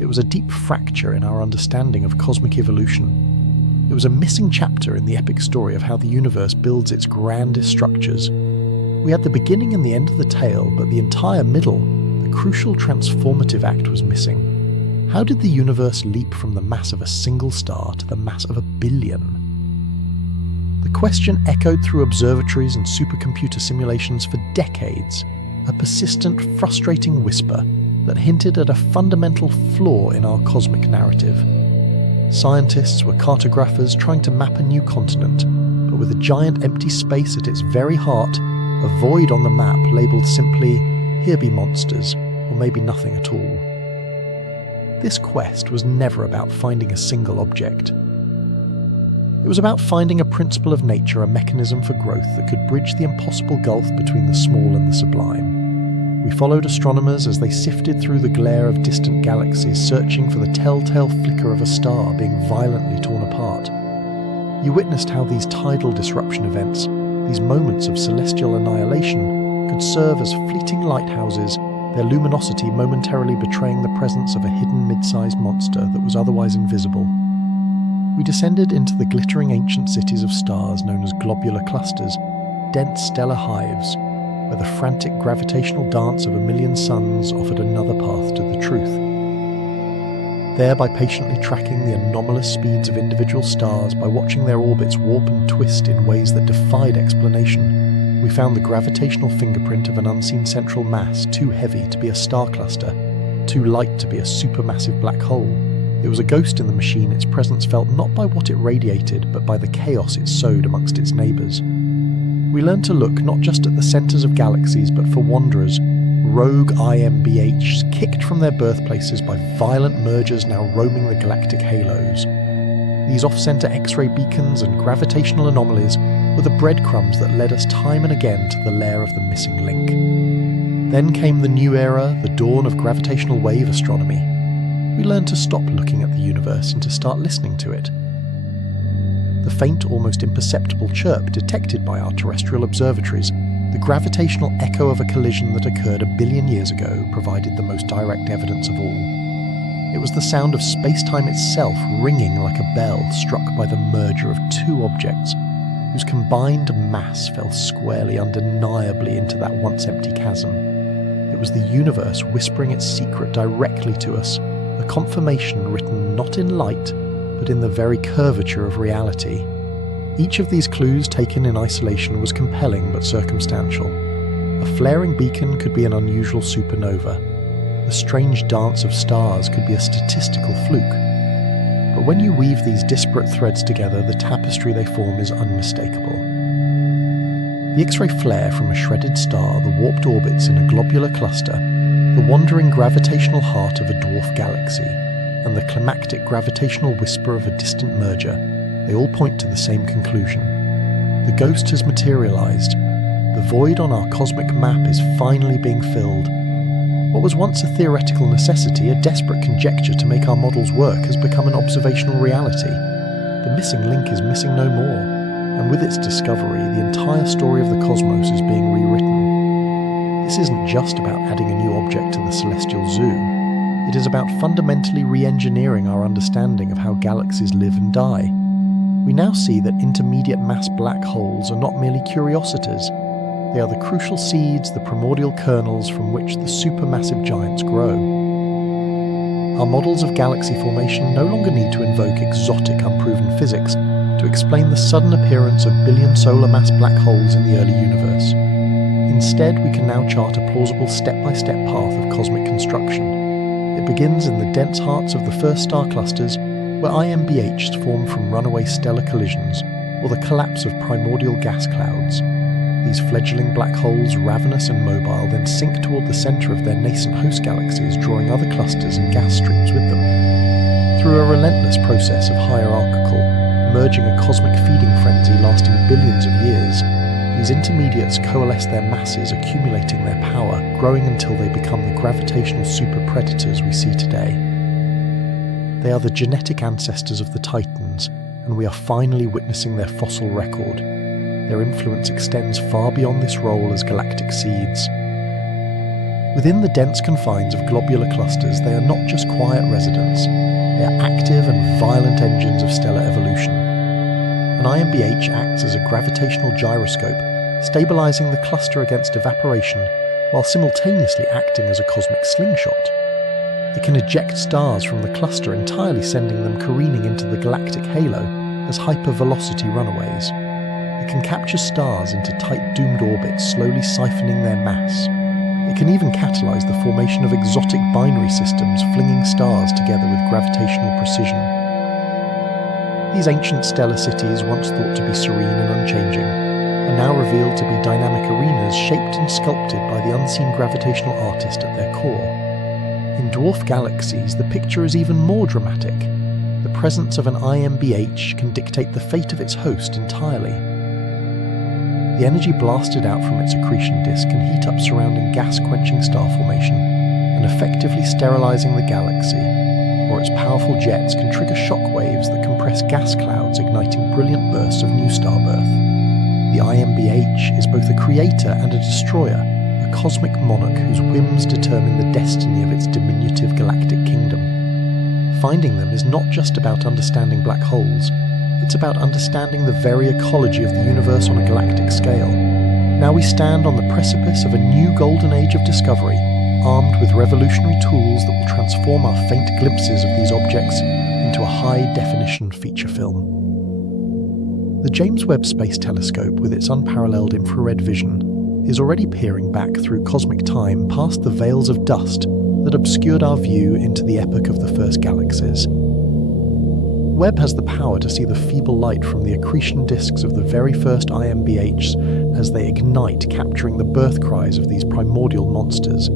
It was a deep fracture in our understanding of cosmic evolution. It was a missing chapter in the epic story of how the universe builds its grandest structures. We had the beginning and the end of the tale, but the entire middle, the crucial transformative act, was missing. How did the universe leap from the mass of a single star to the mass of a billion? The question echoed through observatories and supercomputer simulations for decades, a persistent, frustrating whisper that hinted at a fundamental flaw in our cosmic narrative. Scientists were cartographers trying to map a new continent, but with a giant empty space at its very heart, a void on the map labelled simply, "Here be monsters," or maybe nothing at all. This quest was never about finding a single object. It was about finding a principle of nature, a mechanism for growth that could bridge the impossible gulf between the small and the sublime. We followed astronomers as they sifted through the glare of distant galaxies, searching for the telltale flicker of a star being violently torn apart. You witnessed how these tidal disruption events, these moments of celestial annihilation, could serve as fleeting lighthouses, their luminosity momentarily betraying the presence of a hidden mid-sized monster that was otherwise invisible. We descended into the glittering ancient cities of stars known as globular clusters, dense stellar hives, where the frantic gravitational dance of a million suns offered another path to the truth. There, by patiently tracking the anomalous speeds of individual stars, by watching their orbits warp and twist in ways that defied explanation, we found the gravitational fingerprint of an unseen central mass too heavy to be a star cluster, too light to be a supermassive black hole. It was a ghost in the machine, its presence felt not by what it radiated, but by the chaos it sowed amongst its neighbours. We learned to look not just at the centres of galaxies, but for wanderers, rogue IMBHs kicked from their birthplaces by violent mergers now roaming the galactic halos. These off-centre X-ray beacons and gravitational anomalies were the breadcrumbs that led us time and again to the lair of the missing link. Then came the new era, the dawn of gravitational wave astronomy. We learned to stop looking at the universe and to start listening to it. The faint, almost imperceptible chirp detected by our terrestrial observatories, the gravitational echo of a collision that occurred a billion years ago, provided the most direct evidence of all. It was the sound of space-time itself ringing like a bell struck by the merger of two objects, whose combined mass fell squarely, undeniably into that once empty chasm. It was the universe whispering its secret directly to us, a confirmation written not in light, but in the very curvature of reality. Each of these clues taken in isolation was compelling but circumstantial. A flaring beacon could be an unusual supernova. The strange dance of stars could be a statistical fluke. But when you weave these disparate threads together, the tapestry they form is unmistakable. The X-ray flare from a shredded star, the warped orbits in a globular cluster, the wandering gravitational heart of a dwarf galaxy, and the climactic gravitational whisper of a distant merger, they all point to the same conclusion. The ghost has materialized. The void on our cosmic map is finally being filled. What was once a theoretical necessity, a desperate conjecture to make our models work, has become an observational reality. The missing link is missing no more, and with its discovery, the entire story of the cosmos is being rewritten. This isn't just about adding a new object to the celestial zoo. It is about fundamentally re-engineering our understanding of how galaxies live and die. We now see that intermediate mass black holes are not merely curiosities. They are the crucial seeds, the primordial kernels from which the supermassive giants grow. Our models of galaxy formation no longer need to invoke exotic, unproven physics to explain the sudden appearance of billion solar mass black holes in the early universe. Instead, we can now chart a plausible step-by-step path of cosmic construction. It begins in the dense hearts of the first star clusters, where IMBHs form from runaway stellar collisions, or the collapse of primordial gas clouds. These fledgling black holes, ravenous and mobile, then sink toward the centre of their nascent host galaxies, drawing other clusters and gas streams with them. Through a relentless process of hierarchical, merging a cosmic feeding frenzy lasting billions of years, these intermediates coalesce their masses, accumulating their power, growing until they become the gravitational super-predators we see today. They are the genetic ancestors of the Titans, and we are finally witnessing their fossil record. Their influence extends far beyond this role as galactic seeds. Within the dense confines of globular clusters, they are not just quiet residents, they are active and violent engines of stellar evolution. An IMBH acts as a gravitational gyroscope, stabilizing the cluster against evaporation while simultaneously acting as a cosmic slingshot. It can eject stars from the cluster, entirely sending them careening into the galactic halo as hypervelocity runaways. It can capture stars into tight doomed orbits, slowly siphoning their mass. It can even catalyze the formation of exotic binary systems, flinging stars together with gravitational precision. These ancient stellar cities, once thought to be serene and unchanging, are now revealed to be dynamic arenas shaped and sculpted by the unseen gravitational artist at their core. In dwarf galaxies, the picture is even more dramatic. The presence of an IMBH can dictate the fate of its host entirely. The energy blasted out from its accretion disk can heat up surrounding gas-quenching star formation and effectively sterilizing the galaxy, or its powerful jets can trigger shock waves that compress gas clouds, igniting brilliant bursts of new star birth. The IMBH is both a creator and a destroyer, a cosmic monarch whose whims determine the destiny of its diminutive galactic kingdom. Finding them is not just about understanding black holes, it's about understanding the very ecology of the universe on a galactic scale. Now we stand on the precipice of a new golden age of discovery, armed with revolutionary tools that will transform our faint glimpses of these objects into a high-definition feature film. The James Webb Space Telescope, with its unparalleled infrared vision, is already peering back through cosmic time past the veils of dust that obscured our view into the epoch of the first galaxies. Webb has the power to see the feeble light from the accretion disks of the very first IMBHs as they ignite, capturing the birth cries of these primordial monsters.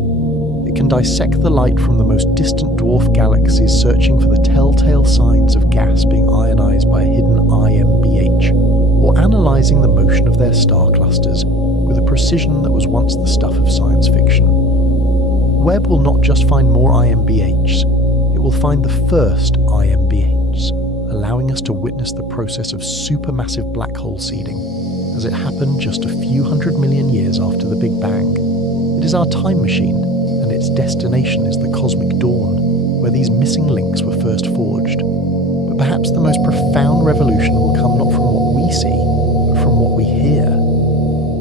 It can dissect the light from the most distant dwarf galaxies, searching for the telltale signs of gas being ionized by a hidden IMBH, or analyzing the motion of their star clusters with a precision that was once the stuff of science fiction. Webb will not just find more IMBHs, it will find the first IMBHs, allowing us to witness the process of supermassive black hole seeding, as it happened just a few 100 million years after the Big Bang. It is our time machine, and its destination is the cosmic dawn, where these missing links were first forged. But perhaps the most profound revolution will come not from what we see, but from what we hear.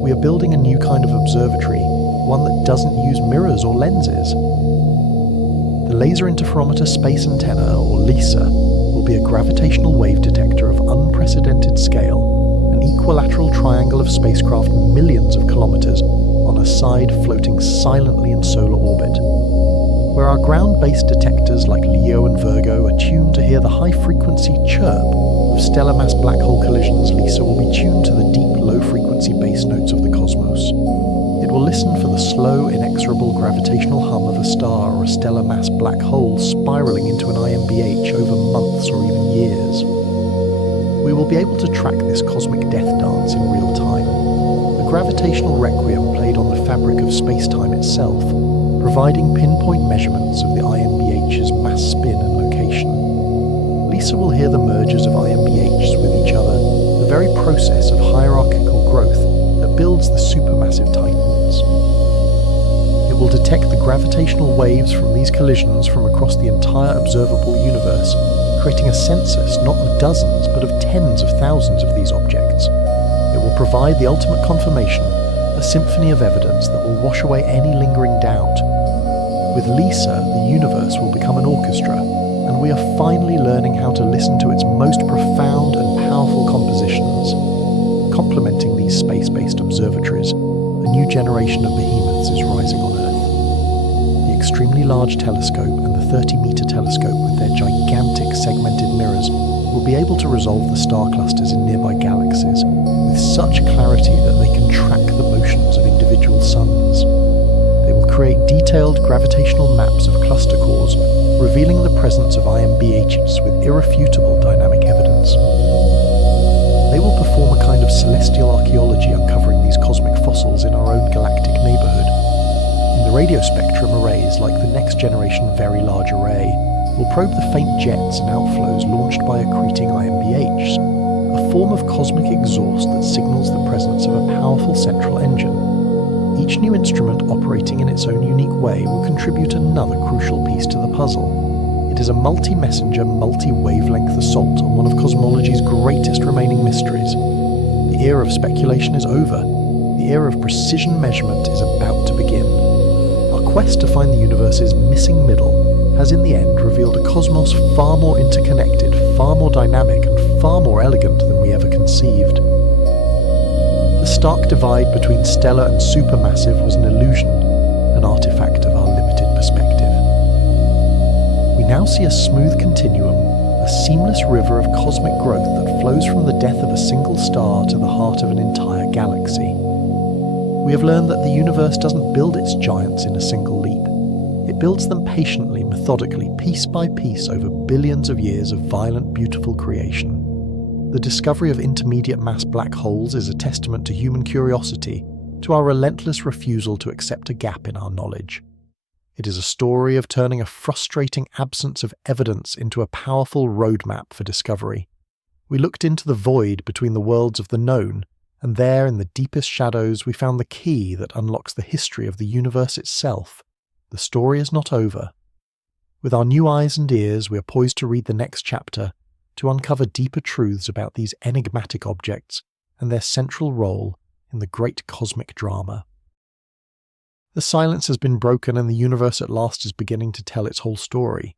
We are building a new kind of observatory, one that doesn't use mirrors or lenses. The Laser Interferometer Space Antenna, or LISA, will be a gravitational wave detector of unprecedented scale, an equilateral triangle of spacecraft millions of kilometers on a side floating silently in solar orbit. Where our ground-based detectors like Leo and Virgo are tuned to hear the high-frequency chirp of stellar mass black hole collisions, LISA will be tuned to the deep, low-frequency bass notes of the cosmos. It will listen for the slow, inexorable gravitational hum of a star or a stellar mass black hole spiraling into an IMBH over months or even years. We will be able to track this cosmic death dance in real time. The gravitational requiem played on the fabric of space-time itself, providing pinpoint measurements of the IMBH's mass spin and location. LISA will hear the mergers of IMBHs with each other, the very process of hierarchical growth that builds the supermassive titans. It will detect the gravitational waves from these collisions from across the entire observable universe, creating a census not of dozens but of tens of thousands of these objects. It will provide the ultimate confirmation, a symphony of evidence that will wash away any lingering doubt. With LISA, the universe will become an orchestra, and we are finally learning how to listen to its most profound and powerful compositions. Complementing these space-based observatories, a new generation of behemoths is rising on Earth. The Extremely Large Telescope and the 30-meter telescope with their gigantic segmented mirrors will be able to resolve the star clusters in nearby galaxies with such clarity that they can track the motions of individual suns. They will create detailed gravitational maps of cluster cores, revealing the presence of IMBHs with irrefutable dynamic evidence. They will perform a kind of celestial archaeology, uncovering these cosmic fossils in our own galactic neighborhood. In the radio spectrum, arrays like the Next Generation Very Large Array will probe the faint jets and outflows launched by accreting IMBHs, a form of cosmic exhaust that signals the presence of a powerful central engine. Each new instrument operating in its own unique way will contribute another crucial piece to the puzzle. It is a multi-messenger, multi-wavelength assault on one of cosmology's greatest remaining mysteries. The era of speculation is over. The era of precision measurement is about to begin. Our quest to find the universe's missing middle has in the end revealed a cosmos far more interconnected, far more dynamic, and far more elegant than we ever conceived. The stark divide between stellar and supermassive was an illusion, an artifact of our limited perspective. We now see a smooth continuum, a seamless river of cosmic growth that flows from the death of a single star to the heart of an entire galaxy. We have learned that the universe doesn't build its giants in a single leap. It builds them patiently, methodically, piece by piece over billions of years of violent, beautiful creation. The discovery of intermediate mass black holes is a testament to human curiosity, to our relentless refusal to accept a gap in our knowledge. It is a story of turning a frustrating absence of evidence into a powerful roadmap for discovery. We looked into the void between the worlds of the known, and there in the deepest shadows we found the key that unlocks the history of the universe itself. The story is not over. With our new eyes and ears, we are poised to read the next chapter, to uncover deeper truths about these enigmatic objects and their central role in the great cosmic drama. The silence has been broken and the universe at last is beginning to tell its whole story.